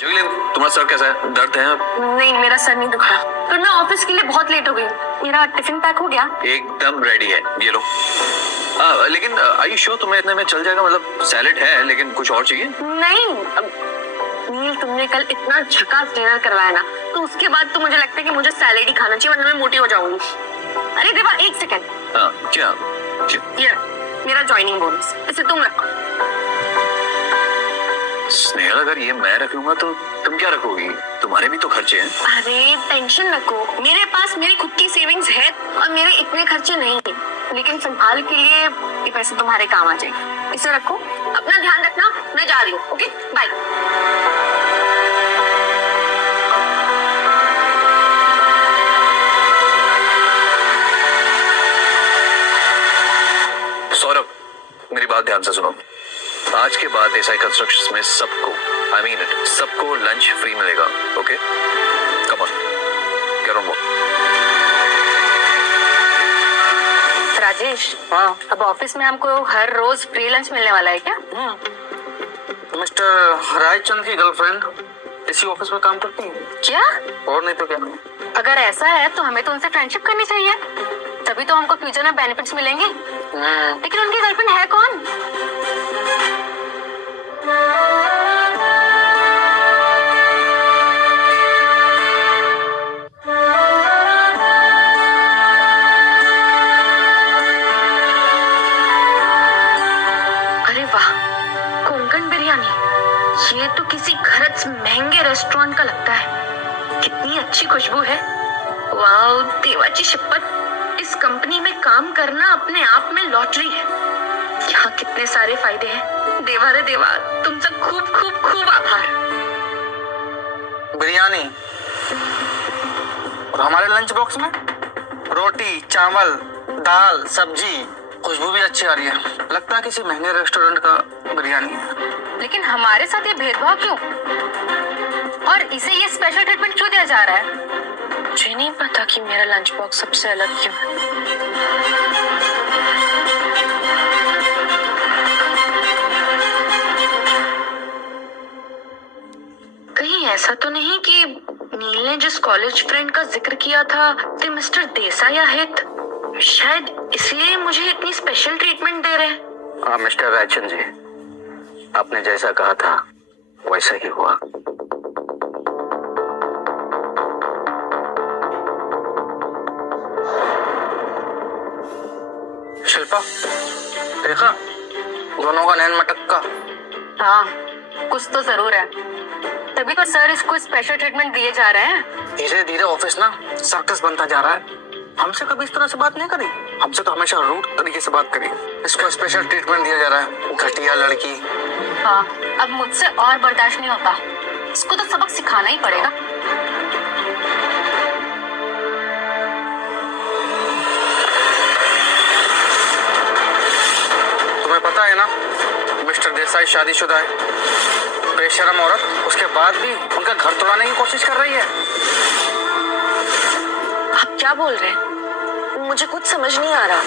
जुगली, तुम्हारा सर कैसा है? दर्द है? नहीं, मेरा सर नहीं दुख रहा, पर मैं ऑफिस के लिए बहुत लेट हो गई। मेरा टिफिन पैक हो गया? एकदम रेडी है, ये लो। लेकिन आई श्योर तुम्हें इतने में चल जाएगा? मतलब सैलेड है, लेकिन कुछ और चाहिए? नहीं, नील तुमने कल इतना झकास डिनर करवाया ना, तो उसके बाद तो मुझे लगता है कि मुझे सैलेड ही खाना चाहिए, वरना मैं मोटी हो जाऊंगी। अरे देवा, एक सेकंड। क्या? ये मेरा ज्वाइनिंग बोनस, इसे तुम रखो। स्नेहल, अगर ये मैं रख लूंगा तो तुम क्या रखोगी? तुम्हारे भी तो खर्चे हैं। अरे टेंशन रखो, मेरे पास मेरी खुद की सेविंग्स है और मेरे इतने खर्चे नहीं है, लेकिन फिलहाल के लिए ये पैसे तुम्हारे काम आ जाएंगे। इसे रखो, अपना ध्यान रखना, मैं जा रही हूँ। Okay, bye. सौरभ, मेरी बात ध्यान से सुनो। आज के बाद देसाई कंस्ट्रक्शंस में सबको, आई मीन इट, सबको लंच फ्री मिलेगा। Okay, come on, get on board. Rajesh, हाँ, अब ऑफिस में हमको हर रोज फ्री लंच मिलने वाला है क्या? मिस्टर रायचंद की गर्लफ्रेंड इसी ऑफिस में काम करती है। क्या? और नहीं तो क्या। अगर ऐसा है तो हमें तो उनसे फ्रेंडशिप करनी चाहिए, तभी तो हमको फ्यूचर में बेनिफिट्स मिलेंगे। लेकिन उनकी गर्लफ्रेंड है कौन? अरे वाह, कोंकण बिरयानी, ये तो किसी खरच महंगे रेस्टोरेंट का लगता है। कितनी अच्छी खुशबू है। वाह, देवाची शपथ, इस कंपनी में काम करना अपने आप में लॉटरी है। यहाँ कितने सारे फायदे हैं। देवा रे देवा, तुमसे खूब खूब खूब आभार। बिरयानी और हमारे लंच बॉक्स में रोटी, चावल, दाल, सब्जी, खुशबू भी अच्छी आ रही है। लगता है किसी महंगे रेस्टोरेंट का बिरयानी है। लेकिन हमारे साथ ये भेदभाव क्यों? और इसे ये स्पेशल ट्रीटमेंट क्यों दिया जा रहा है? मुझे नहीं पता कि मेरा लंच बॉक्स सबसे अलग क्यों है। कहीं ऐसा तो नहीं कि नील ने जिस कॉलेज फ्रेंड का जिक्र किया था वो मिस्टर देसाई आहेत? शायद इसलिए मुझे इतनी स्पेशल ट्रीटमेंट दे रहे हैं। हाँ मिस्टर रायचंद जी, आपने जैसा कहा था वैसा ही हुआ। शिल्पा, देखा दोनों का नैन मटक्का। हाँ, कुछ तो जरूर है, तभी तो सर इसको स्पेशल ट्रीटमेंट दिए जा रहे हैं। धीरे धीरे ऑफिस ना सर्कस बनता जा रहा है। हमसे कभी इस तरह से बात नहीं करी, हमसे तो हमेशा रूट तरीके से बात करी। इसको स्पेशल ट्रीटमेंट दिया जा रहा है, घटिया लड़की। हाँ, अब मुझसे और बर्दाश्त नहीं होता, इसको तो सबक सिखाना ही पड़ेगा। तुम्हें पता है ना, मिस्टर देसाई शादीशुदा है, बेशरम औरत। उसके बाद भी उनका घर तोड़ने की कोशिश कर रही है। आप क्या बोल रहे हैं? मुझे कुछ समझ नहीं आ रहा।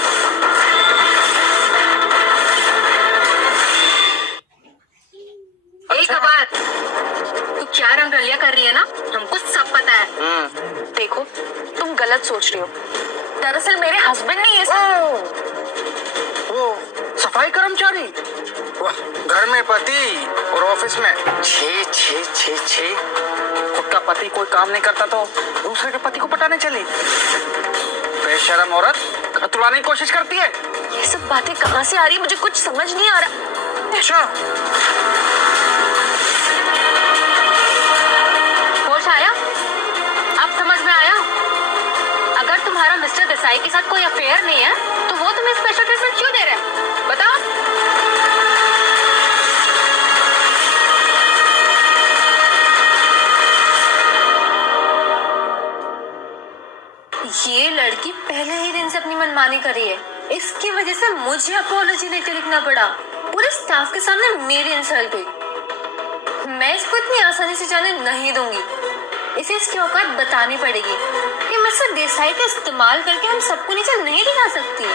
एक बात, तू क्या रंगरलिया कर रही है ना, हमको सब पता है। देखो, तुम गलत सोच रही हो। दरअसल मेरे हस्बैंड ने ये वो सफाई कर्मचारी, घर में पति और ऑफिस में छे छे छे छे। खुद का पति कोई काम नहीं करता तो दूसरे के पति को पटाने चली। बेशरम औरत घर तुड़ाने की कोशिश करती है। ये सब बातें कहाँ से आ रही है, मुझे कुछ समझ नहीं आ रहा। अच्छा, होश आया? अब समझ में आया? अगर तुम्हारा मिस्टर देसाई के साथ कोई अफेयर नहीं है तो वो तुम्हें स्पेशल ट्रीटमेंट क्यों दे रहे हैं? बताओ। ये लड़की पहले ही दिन से अपनी मनमानी कर रही है, इसकी वजह से मुझे अपॉलॉजी लेटर लिखना पड़ा। पूरे स्टाफ के सामने मेरी इंसल्ट हुई। मैं इसको इतनी आसानी से जाने नहीं दूंगी। इसे इसकी औकात बतानी पड़ेगी कि मिस्टर देसाई का इस्तेमाल करके हम सबको नीचे नहीं दिखा सकती।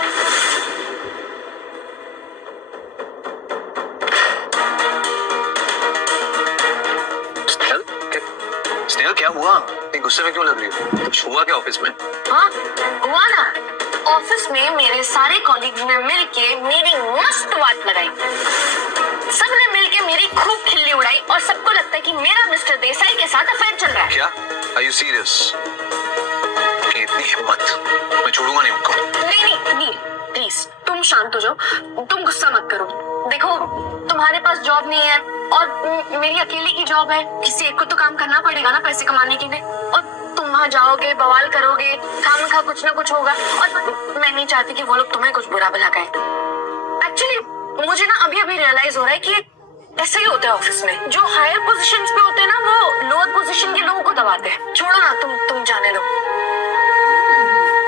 स्नेहल क्या हुआ? इतनी गुस्से में क्यों लग रही हो? कुछ हुआ क्या ऑफिस में? हाँ हुआ ना, ऑफिस में मेरे सारे कॉलीग्स ने मिलके मेरी मस्त बात लगाई। सबने मिलके मेरी खूब खिल्ली उड़ाई और सबको लगता है कि मेरा मिस्टर देसाई के साथ अफेयर चल रहा है। क्या? Are you serious? इतनी हिम्मत? मैं छोड़ूंगा नहीं उनको। नहीं प्लीज तुम शांत हो जाओ, तुम गुस्सा मत करो। देखो तुम्हारे पास जॉब नहीं है और मेरी अकेली की जॉब है, किसी एक को तो काम करना पड़ेगा ना पैसे कमाने के लिए। और तुम वहाँ जाओगे, बवाल करोगे, खामखा कुछ ना कुछ होगा और मैं नहीं चाहती कि वो लोग तुम्हें कुछ बुरा भला कहें। एक्चुअली मुझे ना अभी अभी रियलाइज हो रहा है कि ऐसा ही होता है ऑफिस में, जो हायर पोजीशंस पे होते हैं ना वो लोअर पोजीशन के लोगों को दबाते हैं। छोड़ो ना, तुम जाने दो।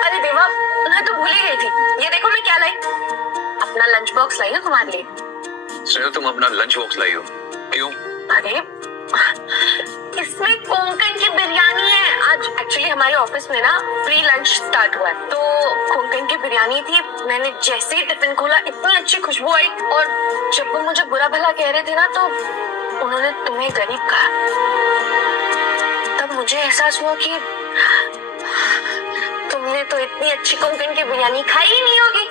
अरे देवा, मैं तो भूल ही गई थी, ये देखो मैं क्या लाई, अपना लंच बॉक्स लाई हूँ तुम्हारे लिए। स्नेहल तुम अपना लंच बॉक्स लाई हो? क्यों? अरे इसमें कोंकण की बिरयानी है। आज एक्चुअली हमारे ऑफिस में ना फ्री लंच स्टार्ट हुआ है, तो कोंकण की बिरयानी थी। मैंने जैसे ही टिफिन खोला इतनी अच्छी खुशबू आई, और जब वो मुझे बुरा भला कह रहे थे ना तो उन्होंने तुम्हें गरीब कहा, तब मुझे एहसास हुआ कि तुमने तो इतनी अच्छी कोंकण की बिरयानी खाई ही नहीं होगी।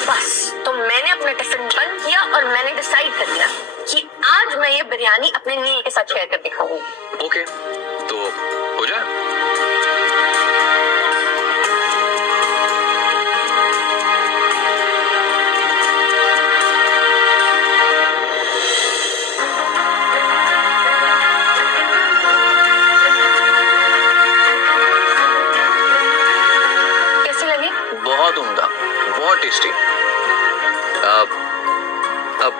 बस तो मैंने अपना टिफिन बंद किया और मैंने डिसाइड कर लिया कि आज मैं ये बिरयानी अपने नील के साथ शेयर करके खाऊंगी। ओके, तो हो जाए। कैसी लगी? बहुत उम्दा, बहुत टेस्टी। अब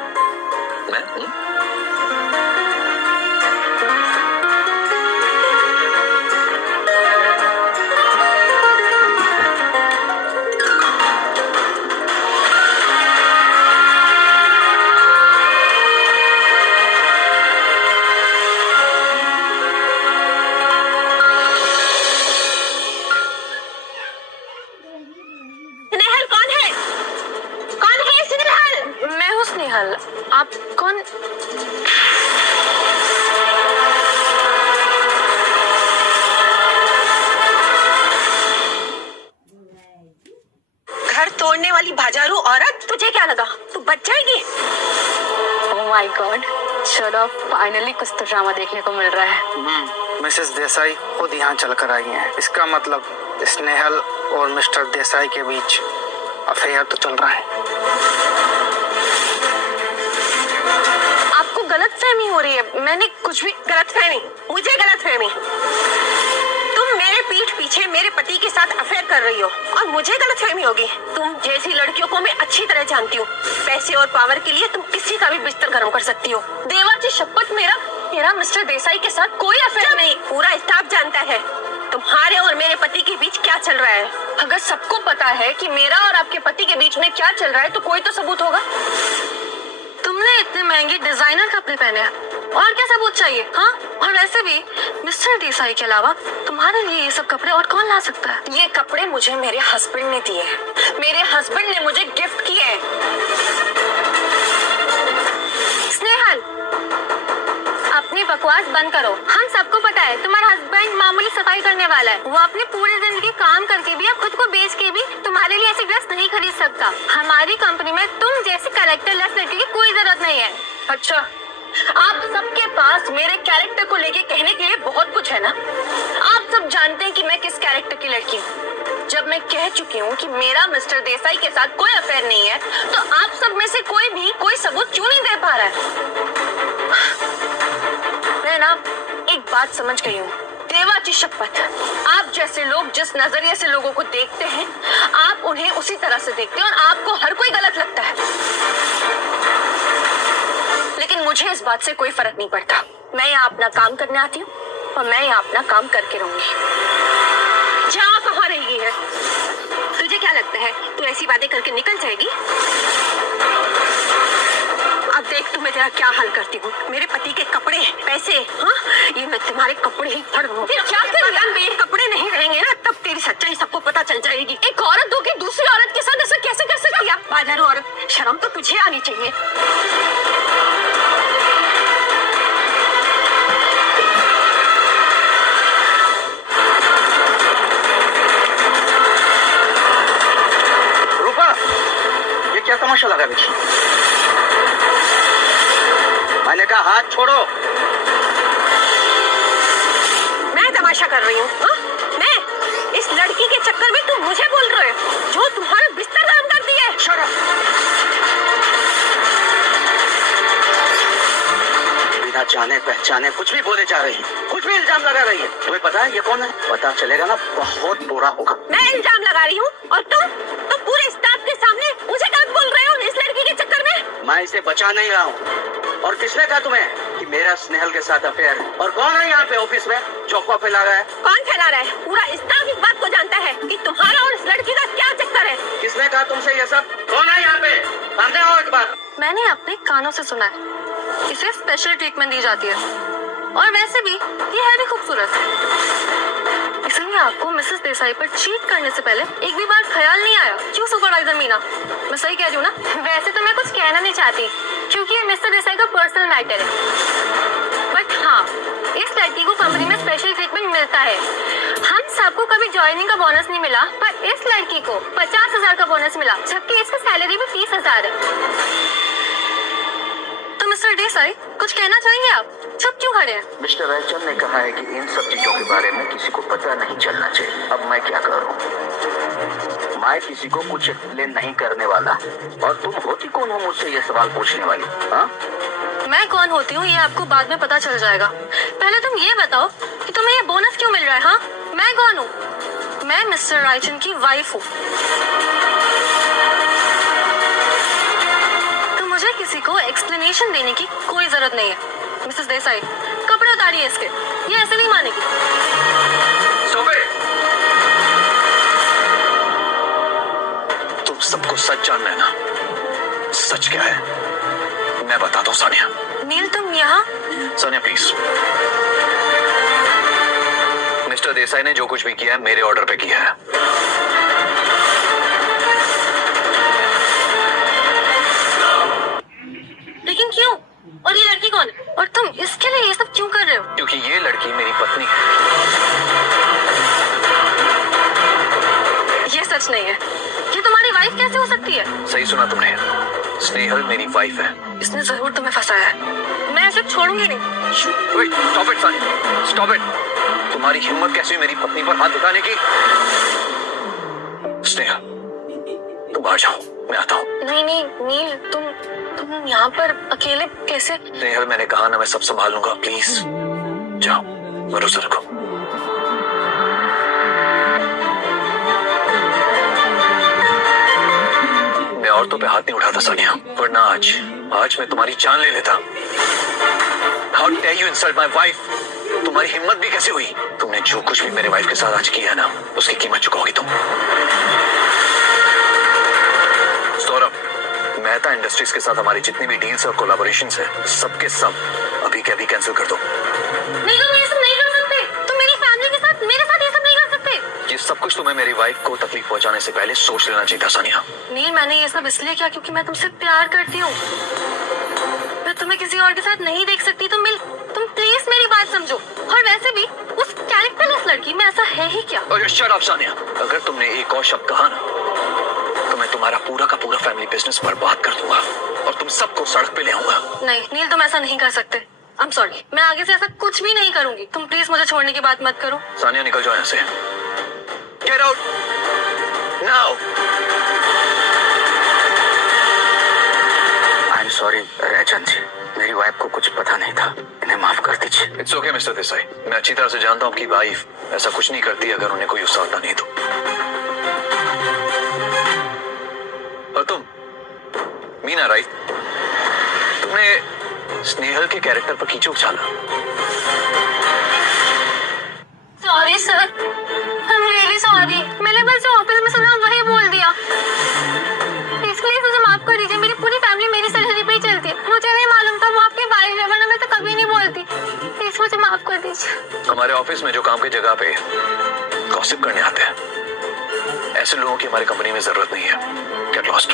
मैं स्नेहल कौन है? कौन है स्नेहल? मैं हूँ स्नेहल, आप कौन? घर तोड़ने वाली बाजारू औरत, तुझे क्या लगा तू बच जाएगी? ओह माय गॉड, चलो फाइनली कुछ तो ड्रामा देखने को मिल रहा है। मिसेस देसाई खुद यहाँ चलकर आई हैं। इसका मतलब स्नेहल और मिस्टर देसाई के बीच अफेयर तो चल रहा है। आपको गलतफहमी हो रही है, मैंने कुछ भी। गलतफहमी? मुझे गलतफहमी? तुम मेरे पीठ पीछे मेरे पति के साथ अफेयर कर रही हो और मुझे गलतफहमी होगी? तुम जैसी लड़कियों को मैं अच्छी तरह जानती हूँ। पैसे और पावर के लिए तुम किसी का भी बिस्तर गर्म कर सकती हो। देवाजी शपथ, मेरा मिस्टर देसाई के साथ कोई अफेयर नहीं। पूरा स्टाफ जानता है तुम्हारे और मेरे पति के बीच क्या चल रहा है। अगर सबको पता है कि मेरा और आपके पति के बीच में क्या चल रहा है तो कोई तो सबूत होगा। तुमने इतने महंगे डिजाइनर कपड़े पहने हैं, और क्या सबूत चाहिए? हाँ, और वैसे भी मिस्टर देसाई के अलावा तुम्हारे लिए ये सब कपड़े और कौन ला सकता है? ये कपड़े मुझे मेरे हस्बैंड ने दिए हैं, मेरे हस्बैंड ने मुझे गिफ्ट किए हैं। स्नेहल, अपनी बकवास बंद करो। हम सबको पता है तुम्हारा हस्बैंड मामूली सफाई करने वाला है। वो अपनी पूरी जिंदगी काम करके भी और खुद को बेच के भी तुम्हारे लिए ऐसी ड्रेस नहीं खरीद सकता। हमारी कंपनी में तुम जैसे कैरेक्टर लेस लड़की की कोई जरूरत नहीं है। अच्छा, आप सबके पास मेरे कैरेक्टर को लेके कहने के लिए बहुत कुछ है ना। आप सब जानते हैं कि मैं किस कैरेक्टर की लड़की हूँ। जब मैं कह चुकी हूँ कि मेरा मिस्टर देसाई के साथ कोई अफेयर नहीं है, तो आप सब में से कोई भी कोई सबूत क्यों नहीं दे पा रहा है? मैं ना एक बात समझ गई हूँ, देवा की शपथ, आप जैसे लोग जिस नजरिए से लोगों को देखते हैं, आप उन्हें उसी तरह से देखते हैं और आपको हर कोई गलत लगता है। लेकिन मुझे इस बात से कोई फर्क नहीं पड़ता। मैं यहाँ अपना काम करने आती हूँ और मैं यहाँ अपना काम करके रहूंगी। जा कहाँ रही है? तुझे क्या लगता है तू ऐसी बातें करके निकल जाएगी? अब देख तुम्हें तेरा क्या हाल करती हूँ। मेरे पति के कपड़े, पैसे, हाँ, ये मैं तुम्हारे कपड़े ही फाड़ दूंगी। फिर क्या करेंगे? ये कपड़े नहीं रहेंगे ना, तब तेरी सच्चाई सबको पता चल जाएगी। एक औरत धोके दूसरी औरत के साथ ऐसा कैसे कर सकती है? बाजारू औरत, शर्म तो तुझे आनी चाहिए। कर रही हूँ? हाँ? मैं इस लड़की के चक्कर में तुम मुझे बोल रहे हो जो तुम्हारा बिस्तर गरम कर दिया है? Shut up! बिना जाने पहचाने कुछ भी बोले जा रही है, कुछ भी इल्जाम लगा रही है। तुम्हें पता है ये कौन है? पता चलेगा ना बहुत बुरा होगा। मैं इल्जाम लगा रही हूँ और तुम पूरे स्टाफ के सामने मुझे गलत बोल रहे हो इस लड़की के चक्कर में? मैं इसे बचा नहीं रहा हूँ। और किसने कहा तुम्हें कि मेरा स्नेहल के साथ अफेयर है? और कौन है यहाँ पे ऑफिस में जो अफवाह फैला रहा है? कौन फैला रहा है? पूरा स्टाफ इस बात को जानता है कि तुम्हारा और इस लड़की का क्या चक्कर है। किसने कहा तुमसे ये सब? कौन है यहाँ पे? सामने आओ एक बार। मैंने अपने कानों से सुना है इसे स्पेशल ट्रीटमेंट दी जाती है और वैसे भी ये है भी खूबसूरत। इसलिए आपको मिसेस देसाई पर चीट करने से पहले एक भी बार ख्याल नहीं आया? क्यों सुपरवाइजर मीना, मैं सही कह रही हूँ ना? वैसे तो मैं कुछ कहना नहीं चाहती क्योंकि ये मिस्टर देसाई का पर्सनल मैटर है, बट हाँ इस लड़की को कंपनी में स्पेशल ट्रीटमेंट मिलता है। हम सबको कभी ज्वाइनिंग का बोनस नहीं मिला पर इस लड़की को 50,000 का बोनस मिला, जबकि इसकी सैलरी भी 30,000 है। मिस्टर देसाई कुछ कहना चाहेंगे आप? चुप क्यों खड़े हैं? मिस्टर रायचंद ने कहा है कि इन सब चीजों के बारे में किसी को पता नहीं चलना चाहिए। अब मैं क्या करूं? मैं किसी को कुछ एक्सप्लेन नहीं करने वाला। और तुम होती कौन हो मुझसे ये सवाल पूछने वाली? हाँ? मैं कौन होती हूँ ये आपको बाद में पता चल जाएगा। पहले तुम ये बताओ कि तुम्हें ये बोनस क्यों मिल रहा है? हाँ, मैं कौन हूँ? मैं मिस्टर रायचंद की वाइफ हूँ। मुझे किसी को एक्सप्लेनेशन देने की कोई जरूरत नहीं है। मिसेस देसाई कपड़े उतारिए इसके, ये ऐसे नहीं मानेगी। तुम सबको सच जानना है ना? सच क्या है मैं बताता हूँ सानिया। नील तुम यहाँ? सानिया प्लीज। मिस्टर देसाई ने जो कुछ भी किया है मेरे ऑर्डर पे किया है। लेकिन क्यों? और ये लड़की कौन है? और तुम इसके लिए ये सब क्यों कर रहे हो? क्योंकि ये लड़की मेरी पत्नी है। ये सच नहीं है। ये तुम्हारी वाइफ कैसे हो सकती है? सही सुना तुमने, स्नेहल मेरी वाइफ है। इसने जरूर तुम्हें फंसाया है। मैं इसे छोड़ूंगी नहीं। Wait, stop it, Sania, stop it। तुम्हारी हिम्मत कैसे हुई मेरी पत्नी पर हाथ उठाने की? स्नेहल तुम बाहर जाओ, मैं आता हूँ। नहीं नहीं नील, तुम यहाँ पर अकेले कैसे? स्नेहल मैंने कहा ना मैं सब संभाल लूंगा, प्लीज जाओ, भरोसा रखो। मैं औरतों पे हाथ नहीं उठाता सानिया, वरना आज मैं तुम्हारी जान ले लेता। How dare you insult my wife? तुम्हारी हिम्मत भी कैसे हुई? तुमने जो कुछ भी मेरे वाइफ के साथ आज किया ना उसकी कीमत चुकाओगी तुम। सौरभ, मेहता इंडस्ट्रीज के साथ हमारी जितनी भी डील्स और कोलैबोरेशंस है सबके सब अभी के अभी कैंसिल कर दो। नहीं तुम ये सब नहीं कर सकते। तुम मेरी फैमिली के साथ मेरे साथ ये सब नहीं कर सकते। ये सब कुछ तुम्हें मेरी वाइफ को तकलीफ पहुंचाने से पहले सोच लेना चाहिए था सानिया। नील मैंने ये सब इसलिए किया क्योंकि मैं तुमसे प्यार करती हूँ। मैं तुम्हें किसी और के साथ नहीं देख सकती। तुम प्लीज मेरी बात समझो। और वैसे भी उस कैरेक्टरलेस लड़की में ऐसा है ही क्या? और शट अप सानिया, अगर तुमने एक और शब्द कहा ना तो मैं तुम्हारा पूरा का पूरा फैमिली बिजनेस बर्बाद कर दूंगा और तुम सबको सड़क पे ले आऊंगा। नहीं नील तुम ऐसा नहीं कर सकते। आई एम सॉरी, मैं आगे से ऐसा कुछ भी नहीं करूंगी। तुम प्लीज मुझे छोड़ने की बात मत करो। सानिया निकल जाओ यहाँ से। Get out now. I am sorry Raichand ji, मेरी वाइफ को कुछ पता नहीं था, इन्हें माफ कर दीजिए। इट्स ओके मिस्टर देसाई, मैं अच्छी तरह से जानता हूँ आपकी वाइफ ऐसा कुछ नहीं करती अगर उन्हें कोई गुस्सा आता नहीं तो। और तुम मीना राइट, तुमने स्नेहल के कैरेक्टर पर कीचड़ उछाला। Sorry sir, I am really sorry. मैंने बस ऑफिस में सुना वही बोल दिया। प्लीज मुझे माफ कर दीजिए। मेरी पूरी फैमिली मेरी सैलरी पे ही चलती है। मुझे नहीं मालूम था वो आपकी वाइफ है, वरना मैं तो कभी नहीं बोलती। प्लीज मुझे माफ कर दीजिए। हमारे ऑफिस में जो काम की जगह पे गॉसिप करने आते हैं ऐसे लोगों की हमारी कंपनी में जरूरत नहीं है। Get lost.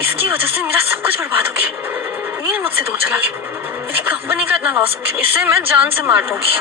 इसकी वजह से मेरा सब कुछ बर्बाद हो गया। नील मुझसे दूर चला गया। मेरी कंपनी का इतना लॉस हो गया, इसे मैं जान से मार दूंगी।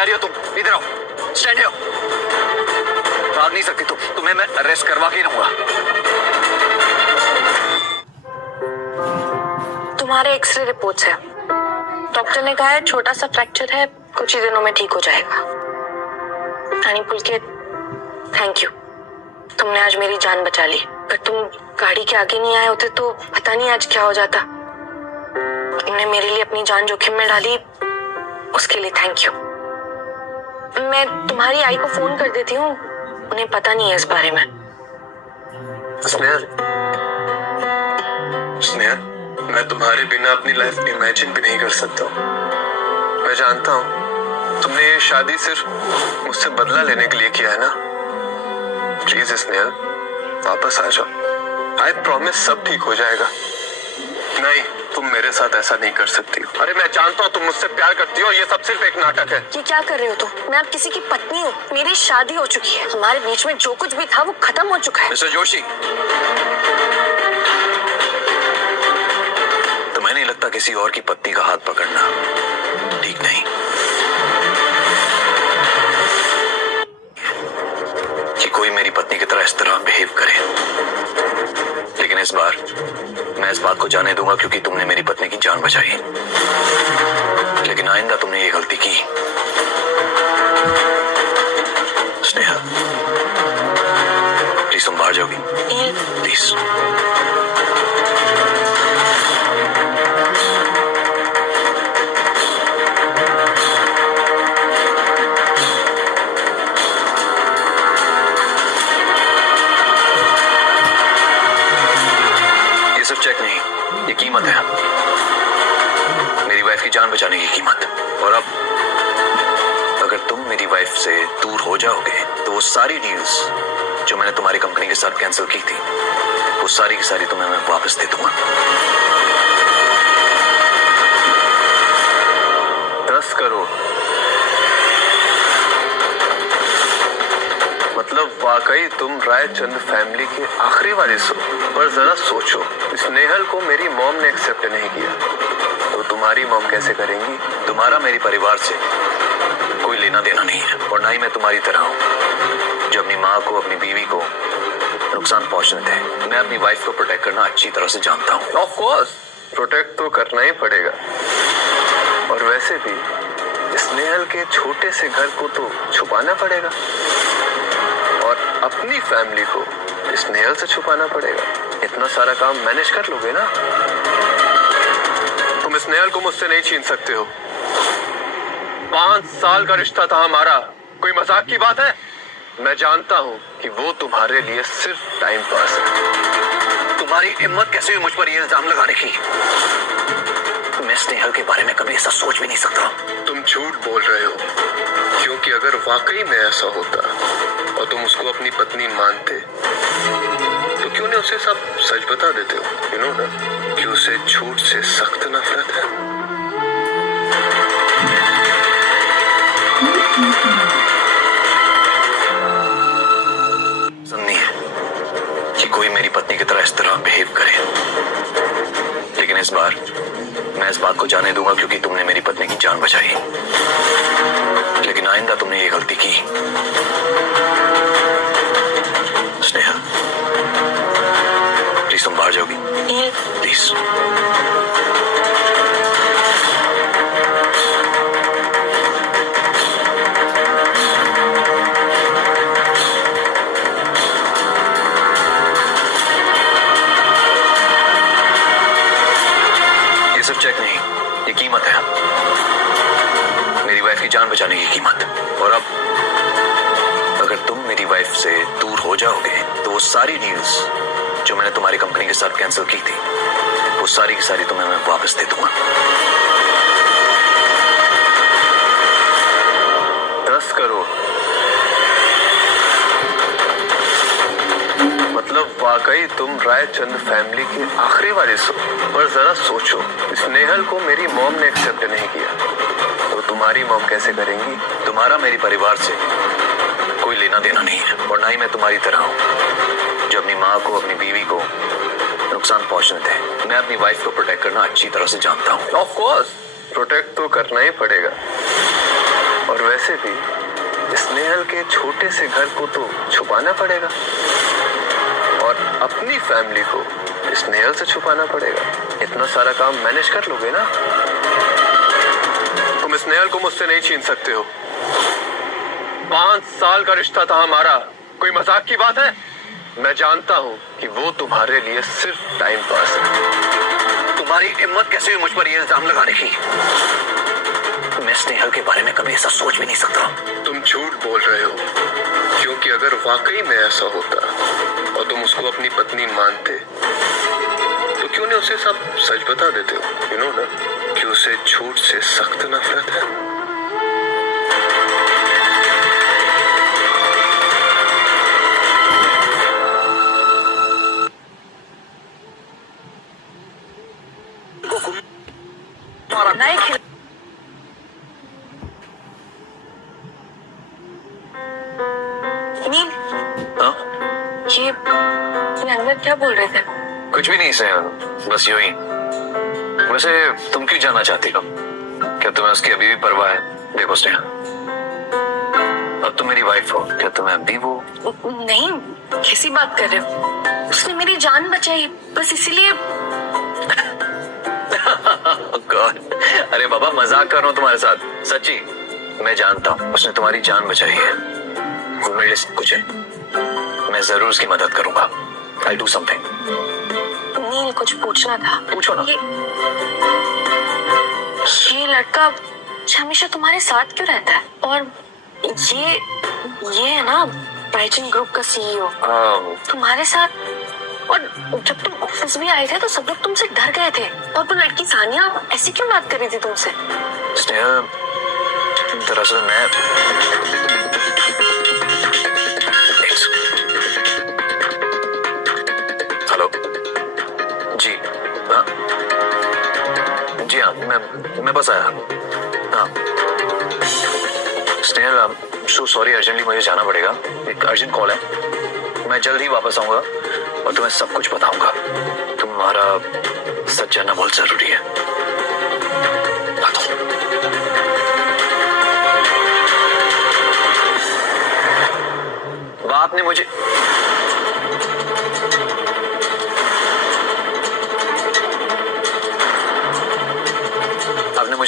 जा रही हो तुम? इधर आओ, स्टैंड हियर। भाग नहीं सकती तुम, तुम्हें मैं अरेस्ट करवा के रहूंगा। तुम्हारे एक्सरे रिपोर्ट्स है, डॉक्टर ने कहा है छोटा सा फ्रैक्चर है, कुछ ही दिनों में ठीक हो जाएगा। रानी पुलकित, थैंक यू, तुमने आज मेरी जान बचा ली। पर तुम गाड़ी के आगे नहीं आए होते तो पता नहीं आज क्या हो जाता। तुमने मेरे लिए अपनी जान जोखिम में डाली, उसके लिए थैंक यू। मैं तुम्हारी आई को फोन कर देती हूँ, उन्हें पता नहीं है इस बारे में। स्नेहल, स्नेहल, मैं तुम्हारे बिना अपनी लाइफ इमेजिन भी नहीं कर सकता। मैं जानता हूँ तुमने ये शादी सिर्फ मुझसे बदला लेने के लिए किया है ना। प्लीज स्नेहल, वापस आ जाओ। आई प्रॉमिस सब ठीक हो जाएगा। नहीं, तुम मेरे साथ ऐसा नहीं कर सकती। अरे मैं जानता हूँ तुम मुझसे प्यार करती हो, ये सब सिर्फ एक नाटक है। ये क्या कर रहे हो तुम? मैं अब किसी की पत्नी हूँ, मेरी शादी हो चुकी है, हमारे बीच में जो कुछ भी था वो खत्म हो चुका है। मिस्टर जोशी, तुम्हें नहीं लगता किसी और की पत्नी का हाथ पकड़ना ठीक नहीं? कि कोई मेरी पत्नी की तरह इस तरह बिहेव करे। लेकिन इस बार मैं इस बात को जाने दूंगा क्योंकि तुमने मेरी पत्नी की जान बचाई। लेकिन आइंदा तुमने ये गलती की। स्नेहा, प्लीज तुम बाहर जाओगी? प्लीज। चेक नहीं, ये कीमत है, मेरी वाइफ की जान बचाने की कीमत। और अब अगर तुम मेरी वाइफ से दूर हो जाओगे तो वो सारी डील्स जो मैंने तुम्हारी कंपनी के साथ कैंसिल की थी, वो सारी की सारी तुम्हें मैं वापस दे दूंगा। 10 करोड़ मतलब वाकई तुम रायचंद फैमिली के आखिरी वारिस हो। पर जरा सोचो, स्नेहल को मेरी मॉम ने एक्सेप्ट नहीं किया तो तुम्हारी मॉम कैसे करेंगी? तुम्हारा मेरे परिवार से कोई लेना देना नहीं है, और ना ही मैं तुम्हारी तरह हूँ जो अपनी माँ को, अपनी बीवी को नुकसान पहुंचने दे। मैं अपनी वाइफ को प्रोटेक्ट करना अच्छी तरह से जानता हूँ। ऑफ कोर्स प्रोटेक्ट तो करना ही पड़ेगा, और वैसे भी स्नेहल के छोटे से घर को तो छुपाना पड़ेगा, और अपनी फैमिली को स्नेहल से छुपाना पड़ेगा। इतना सारा काम मैनेज कर लोगे ना? तुम स्नेहल को मुझसे नहीं छीन सकते हो। 5 साल का रिश्ता था हमारा, कोई मजाक की बात है? मैं जानता हूँ कि वो तुम्हारे लिए सिर्फ टाइम पास है। तुम्हारी हिम्मत कैसे हुई मुझ पर ये इल्जाम लगाने की? मैं स्नेहल के बारे में कभी ऐसा सोच भी नहीं सकता। तुम झूठ बोल रहे हो, क्योंकि अगर वाकई में ऐसा होता और तुम उसको अपनी पत्नी मानते तो क्यों नहीं उसे सब सच बता देते हो? यू नो ना कि उसे झूठ से सख्त नफरत है। सुननी है कि कोई मेरी पत्नी की तरह इस तरह बिहेव करे। लेकिन इस बार मैं इस बात को जाने दूंगा क्योंकि तुमने मेरी पत्नी की जान बचाई। लेकिन आइंदा तुमने ये गलती की। स्नेहा, प्लीज तुम बाहर जाओगी? प्लीज। ये सब चेक नहीं, ये कीमत है, मेरी वाइफ की जान बचाने की कीमत। और अब अगर तुम मेरी वाइफ से दूर हो जाओगे तो वो सारी डील्स जो मैंने तुम्हारी कंपनी के साथ कैंसिल की थी, वो सारी की सारी तुम्हें मैं वापस दे दूंगा। 10 करोड़ मतलब वाकई तुम रायचंद फैमिली के आखिरी वारिस हो। पर जरा सोचो, स्नेहल को मेरी मॉम ने एक्सेप्ट नहीं किया तो तुम्हारी मॉम कैसे करेंगी? तुम्हारा मेरे परिवार से कोई लेना देना नहीं है, और ना ही मैं तुम्हारी तरह हूँ जो अपनी माँ को, अपनी बीवी को नुकसान पहुंचने दे। मैं अपनी वाइफ को प्रोटेक्ट करना अच्छी तरह से जानता हूँ। ऑफ कोर्स प्रोटेक्ट तो करना ही पड़ेगा, और वैसे भी स्नेहल के छोटे से घर को तो छुपाना पड़ेगा और अपनी फैमिली को स्नेहल से छुपाना पड़ेगा। इतना सारा काम मैनेज कर लोगे ना? तुम स्नेहल को मुझसे नहीं छीन सकते हो। 5 साल का रिश्ता था हमारा, कोई मजाक की बात है? मैं जानता हूं कि वो तुम्हारे लिए सिर्फ टाइम पास है। तुम्हारी हिम्मत कैसे हुई मुझ पर ये इल्जाम लगाने की? मैं स्नेहल के बारे में कभी ऐसा सोच भी नहीं सकता। तुम झूठ बोल रहे हो, क्योंकि अगर वाकई में ऐसा होता और तुम उसको अपनी पत्नी मानते तो क्यों नहीं उसे सब सच बता देते हो? यू नो ना कि उसे झूठ से सख्त नफरत है। नील, हाँ? ये अंदर क्या बोल रहे थे? कुछ भी नहीं स्नेहल, बस यूं ही। वैसे तुम क्यों जानना चाहती हो? क्या तुम्हें उसकी अभी भी परवाह है? देखो स्नेहल, अब तुम मेरी वाइफ हो, क्या तुम्हें अभी वो? नहीं, कैसी बात कर रहे हो? उसने मेरी जान बचाई, बस इसीलिए। God, अरे बाबा मजाक कर रहा हूँ तुम्हारे साथ, सच्ची। मैं जानता हूँ उसने तुम्हारी जान बचाई है, वो मेरे लिए सब कुछ है। मैं जरूर उसकी मदद करूंगा। I'll do something. नील, कुछ पूछना था। पूछो ना। ये लड़का हमेशा तुम्हारे साथ क्यों रहता है? और ये है ना प्राइजन ग्रुप का सीईओ, तुम्हारे साथ। और जब तुम ऑफिस में आए थे तो सब लोग तुमसे डर गए थे, और वो लड़की सानिया ऐसी क्यों बात कर रही थी तुमसे? स्नेहल, दरअसल मैं हेलो जी, हाँ जी, हाँ मैं बस आया। हाँ स्नेहल, सो सॉरी, अर्जेंटली मुझे जाना पड़ेगा, एक अर्जेंट कॉल है। मैं जल्द ही वापस आऊंगा और तुम्हें सब कुछ बताऊंगा। तुम्हारा सच जानना बहुत जरूरी है। आपने मुझे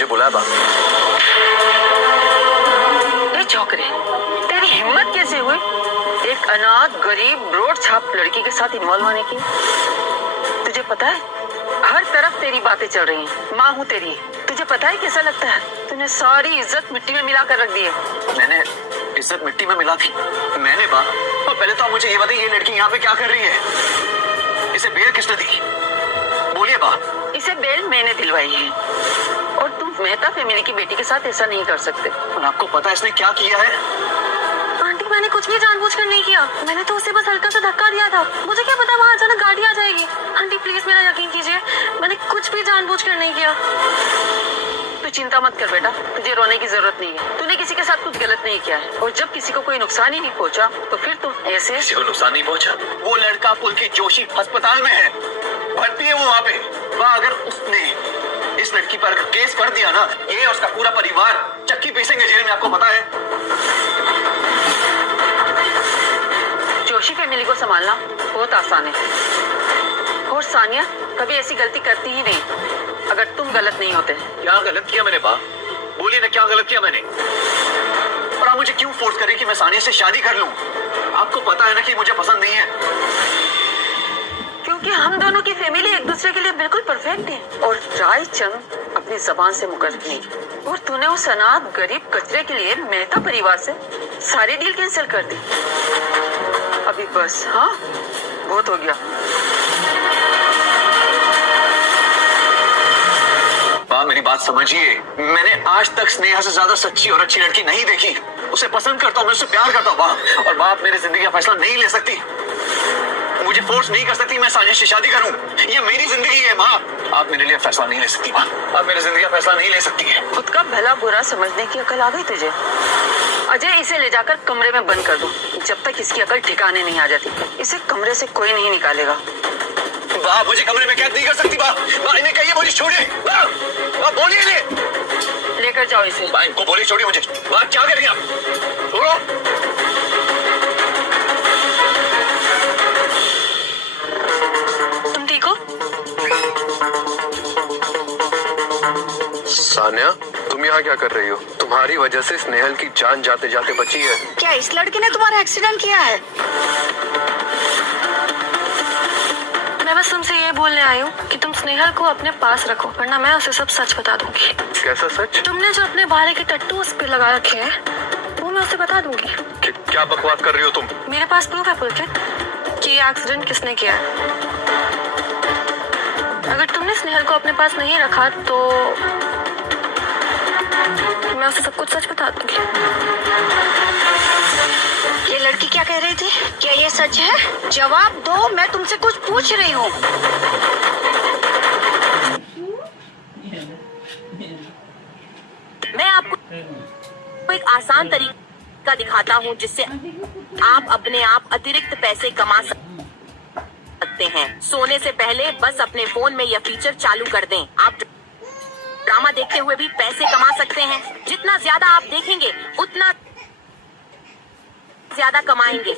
बुलाया बाप? ये छोकरे, तेरी हिम्मत कैसे हुई एक अनाथ गरीब रोड छाप लड़की के साथ इन्वॉल्व होने की? तुझे पता है हर तरफ तेरी बातें चल रही हैं। माँ हूँ तेरी, तुझे पता है कैसा लगता है? तूने सारी इज्जत मिट्टी में मिला कर रख दी है। मैंने इज्जत मिट्टी में मिला दी? मैंने बा? और पहले तो आप मुझे ये बताइए, ये लड़की यहाँ पे क्या कर रही है? इसे बेल किसने दी? बोलिए बा। इसे बेल मैंने दिलवाई है, और तुम मेहता फैमिली की बेटी के साथ ऐसा नहीं कर सकते। और आपको पता है इसने क्या किया है? आंटी, मैंने कुछ भी जानबूझकर नहीं किया। मैंने तो उसे बस हल्का सा धक्का दिया था। मुझे क्या पता वहाँ अचानक गाड़ी आ जाएगी। आंटी प्लीज मेरा यकीन कीजिए, मैंने कुछ भी जानबूझकर नहीं किया। तू चिंता मत कर बेटा, तुझे रोने की जरूरत नहीं है। तूने किसी के साथ कुछ गलत नहीं किया है, और जब किसी को कोई नुकसान ही नहीं पहुंचा तो फिर तुम ऐसे। किसी को नुकसान नहीं पहुंचा? वो लड़का पुलकित जोशी अस्पताल में है, भर्ती है वो वहाँ पे। वहाँ अगर उसने इस लड़की पर केस कर दिया ना, ये और उसका पूरा परिवार चक्की पीसेंगे जेल में, आपको पता है? जोशी फैमिली को संभालना बहुत आसान है, और सानिया कभी ऐसी गलती करती ही नहीं अगर तुम गलत नहीं होते। क्या गलत किया मैंने बा? बोलिए ना, क्या गलत किया मैंने? और आप मुझे क्यों फोर्स करें कि मैं सानिया से शादी कर लूं? आपको पता है ना कि मुझे पसंद नहीं है। क्योंकि हम दोनों की फैमिली एक दूसरे के लिए बिल्कुल परफेक्ट है, और रायचंद अपनी जबान से मुकर नहीं। और तूने उस अनाथ गरीब कचरे के लिए मेहता परिवार से सारी डील कैंसिल कर दी। अभी बस, हाँ बहुत हो गया। मेरी बात समझिए, मैंने आज तक स्नेहा से ज्यादा सच्ची और अच्छी लड़की नहीं देखी। उसे पसंद करता हूँ, मैं उससे प्यार करता हूँ बा। और बाप मेरी जिंदगी का फैसला नहीं ले सकती, मुझे फोर्स नहीं कर सकती मैं सानिया से शादी करूं। ये मेरी जिंदगी है माँ, आप मेरे लिए फैसला नहीं ले सकती माँ। आप मेरी जिंदगी का फैसला नहीं ले सकती है। खुद का भला बुरा समझने की अकल आ गई तुझे? अजय, इसे ले जाकर कमरे में बंद कर दो जब तक इसकी अकल ठिकाने नहीं आ जाती। इसे कमरे से कोई नहीं निकालेगा। वाह, मुझे कमरे में कैद नहीं कर सकती। वाह, इन्हें कहिए मुझे छोड़िए। वाह, बोलिए इन्हें। लेकर जाओ इसे। वाह, इनको बोलिए छोड़िए मुझे। वाह, क्या करेंगे आप? छोड़ो। तुम ठीक हो? सान्या, तुम यहाँ क्या कर रही हो? तुम्हारी वजह से स्नेहल की जान जाते जाते बची है। क्या इस लड़के ने तुम्हारा एक्सीडेंट किया है? मैं बस तुमसे ये बोलने आई हूँ कि तुम स्नेहल को अपने पास रखो, वरना मैं उसे सब सच बता दूंगी। कैसा सच? तुमने जो अपने बाले के टट्टू उस पे लगा रखे हैं, वो मैं उसे बता दूंगी। क्या बकवास कर रही हो तुम? मेरे पास प्रूफ है पुलकित कि ये एक्सीडेंट किसने किया है। अगर तुमने स्नेहल को अपने पास नहीं रखा तो मैं उसे सब कुछ सच बता दूंगी। ये लड़की क्या कह रही थी? क्या ये सच है? जवाब दो, मैं तुमसे कुछ पूछ रही हूँ। मैं आपको एक आसान तरीका दिखाता हूँ जिससे आप अपने आप अतिरिक्त पैसे कमा सकते हैं। सोने से पहले बस अपने फोन में यह फीचर चालू कर दें। आप ड्रामा देखते हुए भी पैसे कमा सकते हैं। जितना ज्यादा आप देखेंगे उतना ज्यादा कमाएंगे।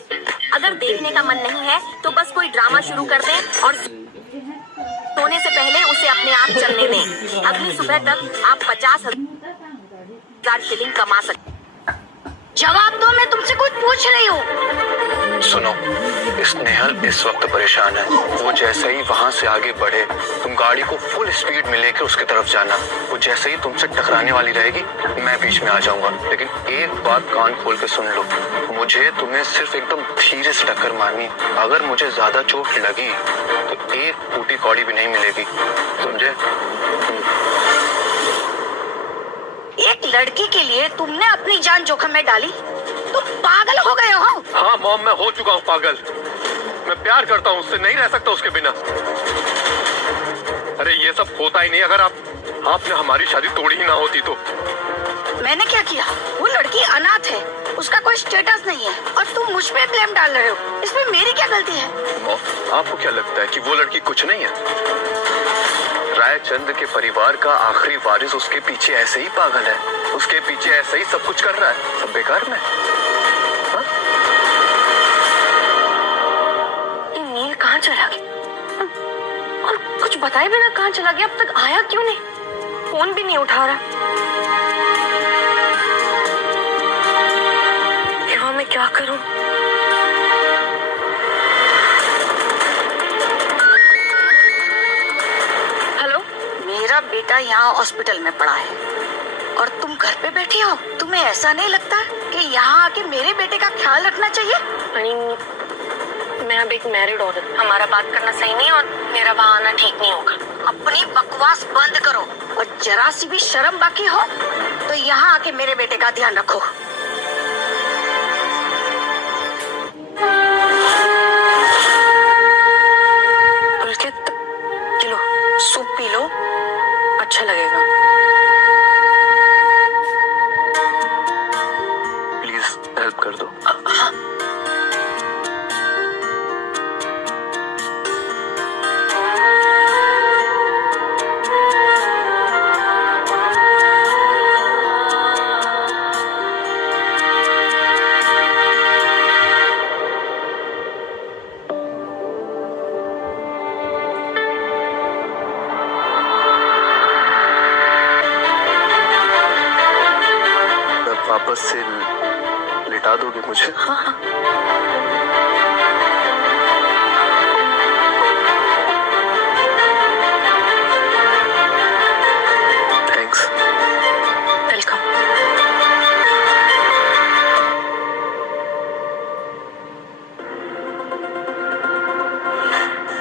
अगर देखने का मन नहीं है तो बस कोई ड्रामा शुरू कर दें और सोने से पहले उसे अपने आप चलने दें। अगली सुबह तक आप 50,000 शिलिंग कमा सकते। जवाब दो, मैं तुमसे कुछ पूछ रही हूँ। सुनो, स्नेहल इस वक्त परेशान है। वो जैसे ही वहाँ से आगे बढ़े, तुम गाड़ी को फुल स्पीड में लेकर उसकी तरफ जाना। वो जैसे ही तुमसे टकराने वाली रहेगी, मैं बीच में आ जाऊंगा। लेकिन एक बात कान खोल के सुन लो, मुझे तुम्हें सिर्फ एकदम धीरे से टक्कर मारनी। अगर मुझे ज्यादा चोट लगी तो एक टूटी कौड़ी भी नहीं मिलेगी, समझे? एक लड़की के लिए तुमने अपनी जान जोखिम में डाली? तुम पागल हो गए हो? हाँ मॉम, मैं हो चुका हूँ पागल। मैं प्यार करता हूँ उससे, नहीं रह सकता उसके बिना। अरे ये सब होता ही नहीं अगर आपने हमारी शादी तोड़ी ही ना होती तो। मैंने क्या किया? वो लड़की अनाथ है, उसका कोई स्टेटस नहीं है और तुम मुझ पे ब्लेम डाल रहे हो। इसमें मेरी क्या गलती है? मॉम, आपको क्या लगता है कि वो लड़की कुछ नहीं है? रायचंद्र के परिवार का आखिरी वारिस उसके पीछे ऐसे ही पागल है, उसके पीछे ऐसे ही सब कुछ कर रहा है। सब बेकार में। ये नील कहाँ चला गया? और कुछ बताए बिना कहाँ चला गया? अब तक आया क्यों नहीं? फोन भी नहीं उठा रहा। यहाँ मैं क्या करूं? मेरा बेटा यहाँ हॉस्पिटल में पड़ा है और तुम घर पे बैठी हो। तुम्हें ऐसा नहीं लगता कि यहाँ आके मेरे बेटे का ख्याल रखना चाहिए? मैं अब एक मैरिड औरत, हमारा बात करना सही नहीं और मेरा वहाँ आना ठीक नहीं होगा। अपनी बकवास बंद करो और जरा सी भी शर्म बाकी हो तो यहाँ आके मेरे बेटे का ध्यान रखो। पुलकित, ये लो सूप पी लो, अच्छा लगेगा। प्लीज हेल्प कर दो। हाँ। वापस से लिटा दोगे मुझे? हाँ। थैंक्स। वेलकम।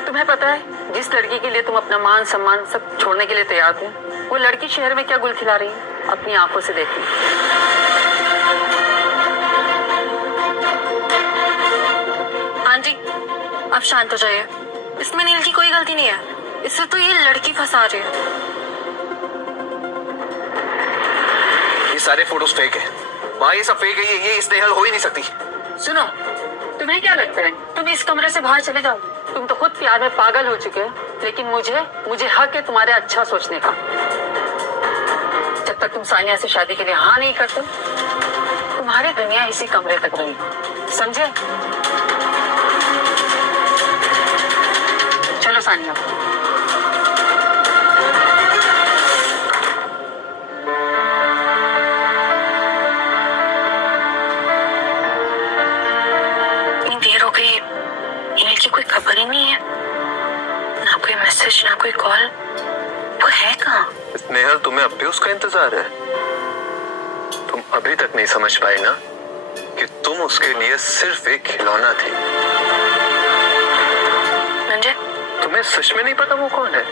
तुम्हें पता है जिस लड़की के लिए तुम अपना मान सम्मान सब छोड़ने के लिए तैयार थे, वो लड़की शहर में क्या गुल खिला रही है? अपनी आंखों से देखी। आंटी, आप शांत हो जाइए। इसमें नील की कोई गलती नहीं है, इससे तो ये लड़की फंसा रही है। ये सारे फोटोज फेक है। वहाँ ये सब फेक है। ये स्नेहल हो ही नहीं सकती। सुनो, तुम्हें क्या लगता है तुम इस कमरे से बाहर चले जाओ? तुम तो खुद प्यार में पागल हो चुके हो, लेकिन मुझे हक है तुम्हारे अच्छा सोचने का। जब तक तुम सानिया से शादी के लिए हाँ नहीं करते, तुम्हारी दुनिया इसी कमरे तक रही, समझे? चलो सानिया। इतनी देर हो गई, ईमेल की कोई खबर ही नहीं है, ना कोई मैसेज ना कोई कॉल। वो है कहाँ? स्नेहल, तुम्हें अब भी उसका इंतजार है? तुम अभी तक नहीं समझ पाई ना कि तुम उसके लिए सिर्फ एक खिलौना थी। म्हणजे? तुम्हें सच में नहीं पता वो कौन है?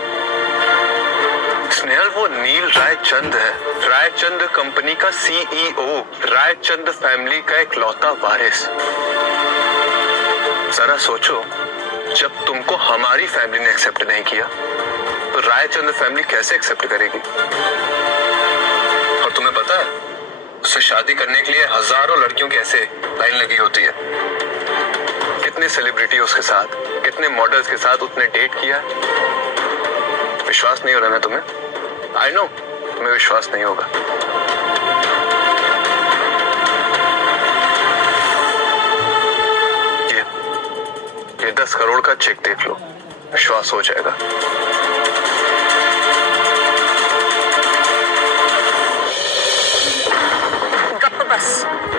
स्नेहल, वो नील रायचंद है, रायचंद कंपनी का सीईओ, रायचंद फैमिली का इकलौता वारिस। जरा सोचो, जब तुमको हमारी फैमिली ने एक्सेप्ट नहीं किया तो रायचंद फैमिली कैसे एक्सेप्ट करेगी? और तुम्हें पता है, उससे शादी करने के लिए हजारों लड़कियों की ऐसे लाइन लगी होती है। कितने सेलिब्रिटी उसके साथ, कितने मॉडल्स के साथ उसने डेट किया। विश्वास नहीं हो रहा ना तुम्हें? आई नो तुम्हें विश्वास नहीं होगा। ये 10 करोड़ का चेक देख लो, विश्वास हो जाएगा। गप बस,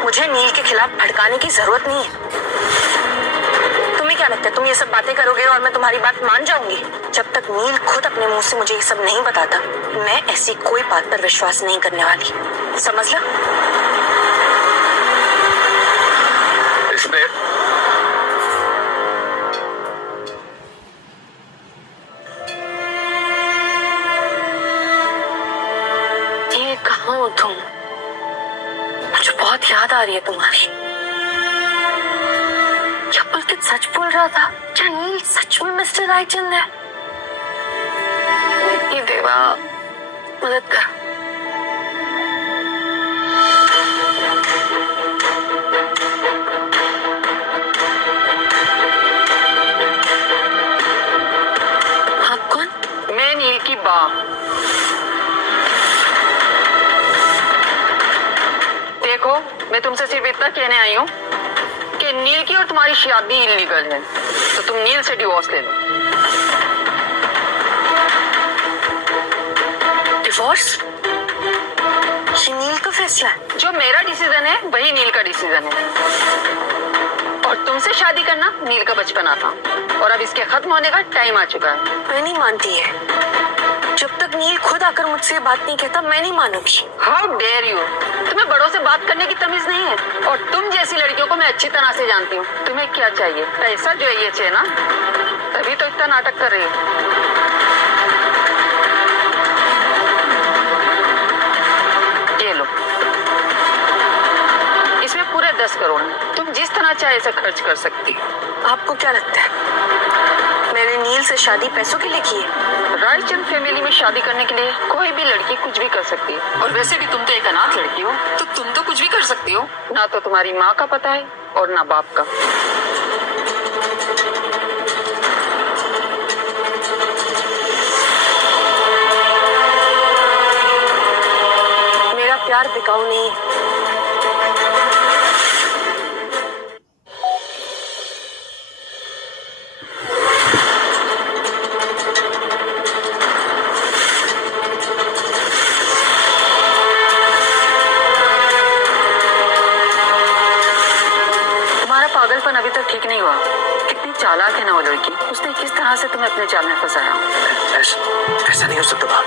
मुझे नील के खिलाफ भड़काने की जरूरत नहीं है। तुम्हें क्या लगता है तुम ये सब बातें करोगे और मैं तुम्हारी बात मान जाऊंगी? जब तक नील खुद अपने मुंह से मुझे ये सब नहीं बताता, मैं ऐसी कोई बात पर विश्वास नहीं करने वाली, समझ लो? इसमें ये कहाँ हो तुम? मुझे बहुत याद आ रही है तुम्हारी। क्या पुलकित सच बोल रहा था? क्या नील सच में मिस्टर रायचंद है? ये देवा, मदद कर। आप कौन? मैं नील की माँ। देखो, मैं तुमसे सिर्फ इतना कहने आई हूँ कि नील की और तुम्हारी शादी इलीगल है, तो तुम नील से डिवोर्स ले लो। डिवोर्स? ये नील का फैसला है? जो मेरा डिसीजन है वही नील का डिसीजन है। और तुमसे शादी करना नील का बचपना था, और अब इसके खत्म होने का टाइम आ चुका है। मैं नहीं मानती है। जब तक नील खुद आकर मुझसे बात नहीं कहता, मैं नहीं मानूंगी। How dare you! तुम्हें बड़ों से बात करने की तमीज नहीं है, और तुम जैसी लड़कियों को मैं अच्छी तरह से जानती हूँ। तुम्हें क्या चाहिए? पैसा जो है ये चाहिए ना, तभी तो इतना नाटक कर रही हो। ये लो, इसमें पूरे 10 करोड़ हैं। तुम जिस तरह चाहे इसे खर्च कर सकती हो। आपको क्या लगता है मैंने नील से शादी पैसों के लिए की है? रायचंद फैमिली में शादी करने के लिए कोई भी लड़की कुछ भी कर सकती है, और वैसे भी तुम तो एक अनाथ लड़की हो, तो तुम तो कुछ भी कर सकती हो। ना तो तुम्हारी माँ का पता है और ना बाप का। मेरा प्यार बिकाऊ नहीं है। पागलपन अभी तक ठीक नहीं हुआ। कितनी चालाक है ना वो लड़की, उसने किस तरह से तुम्हें अपने जाल में फंसाया। ऐसा नहीं हो सकता था।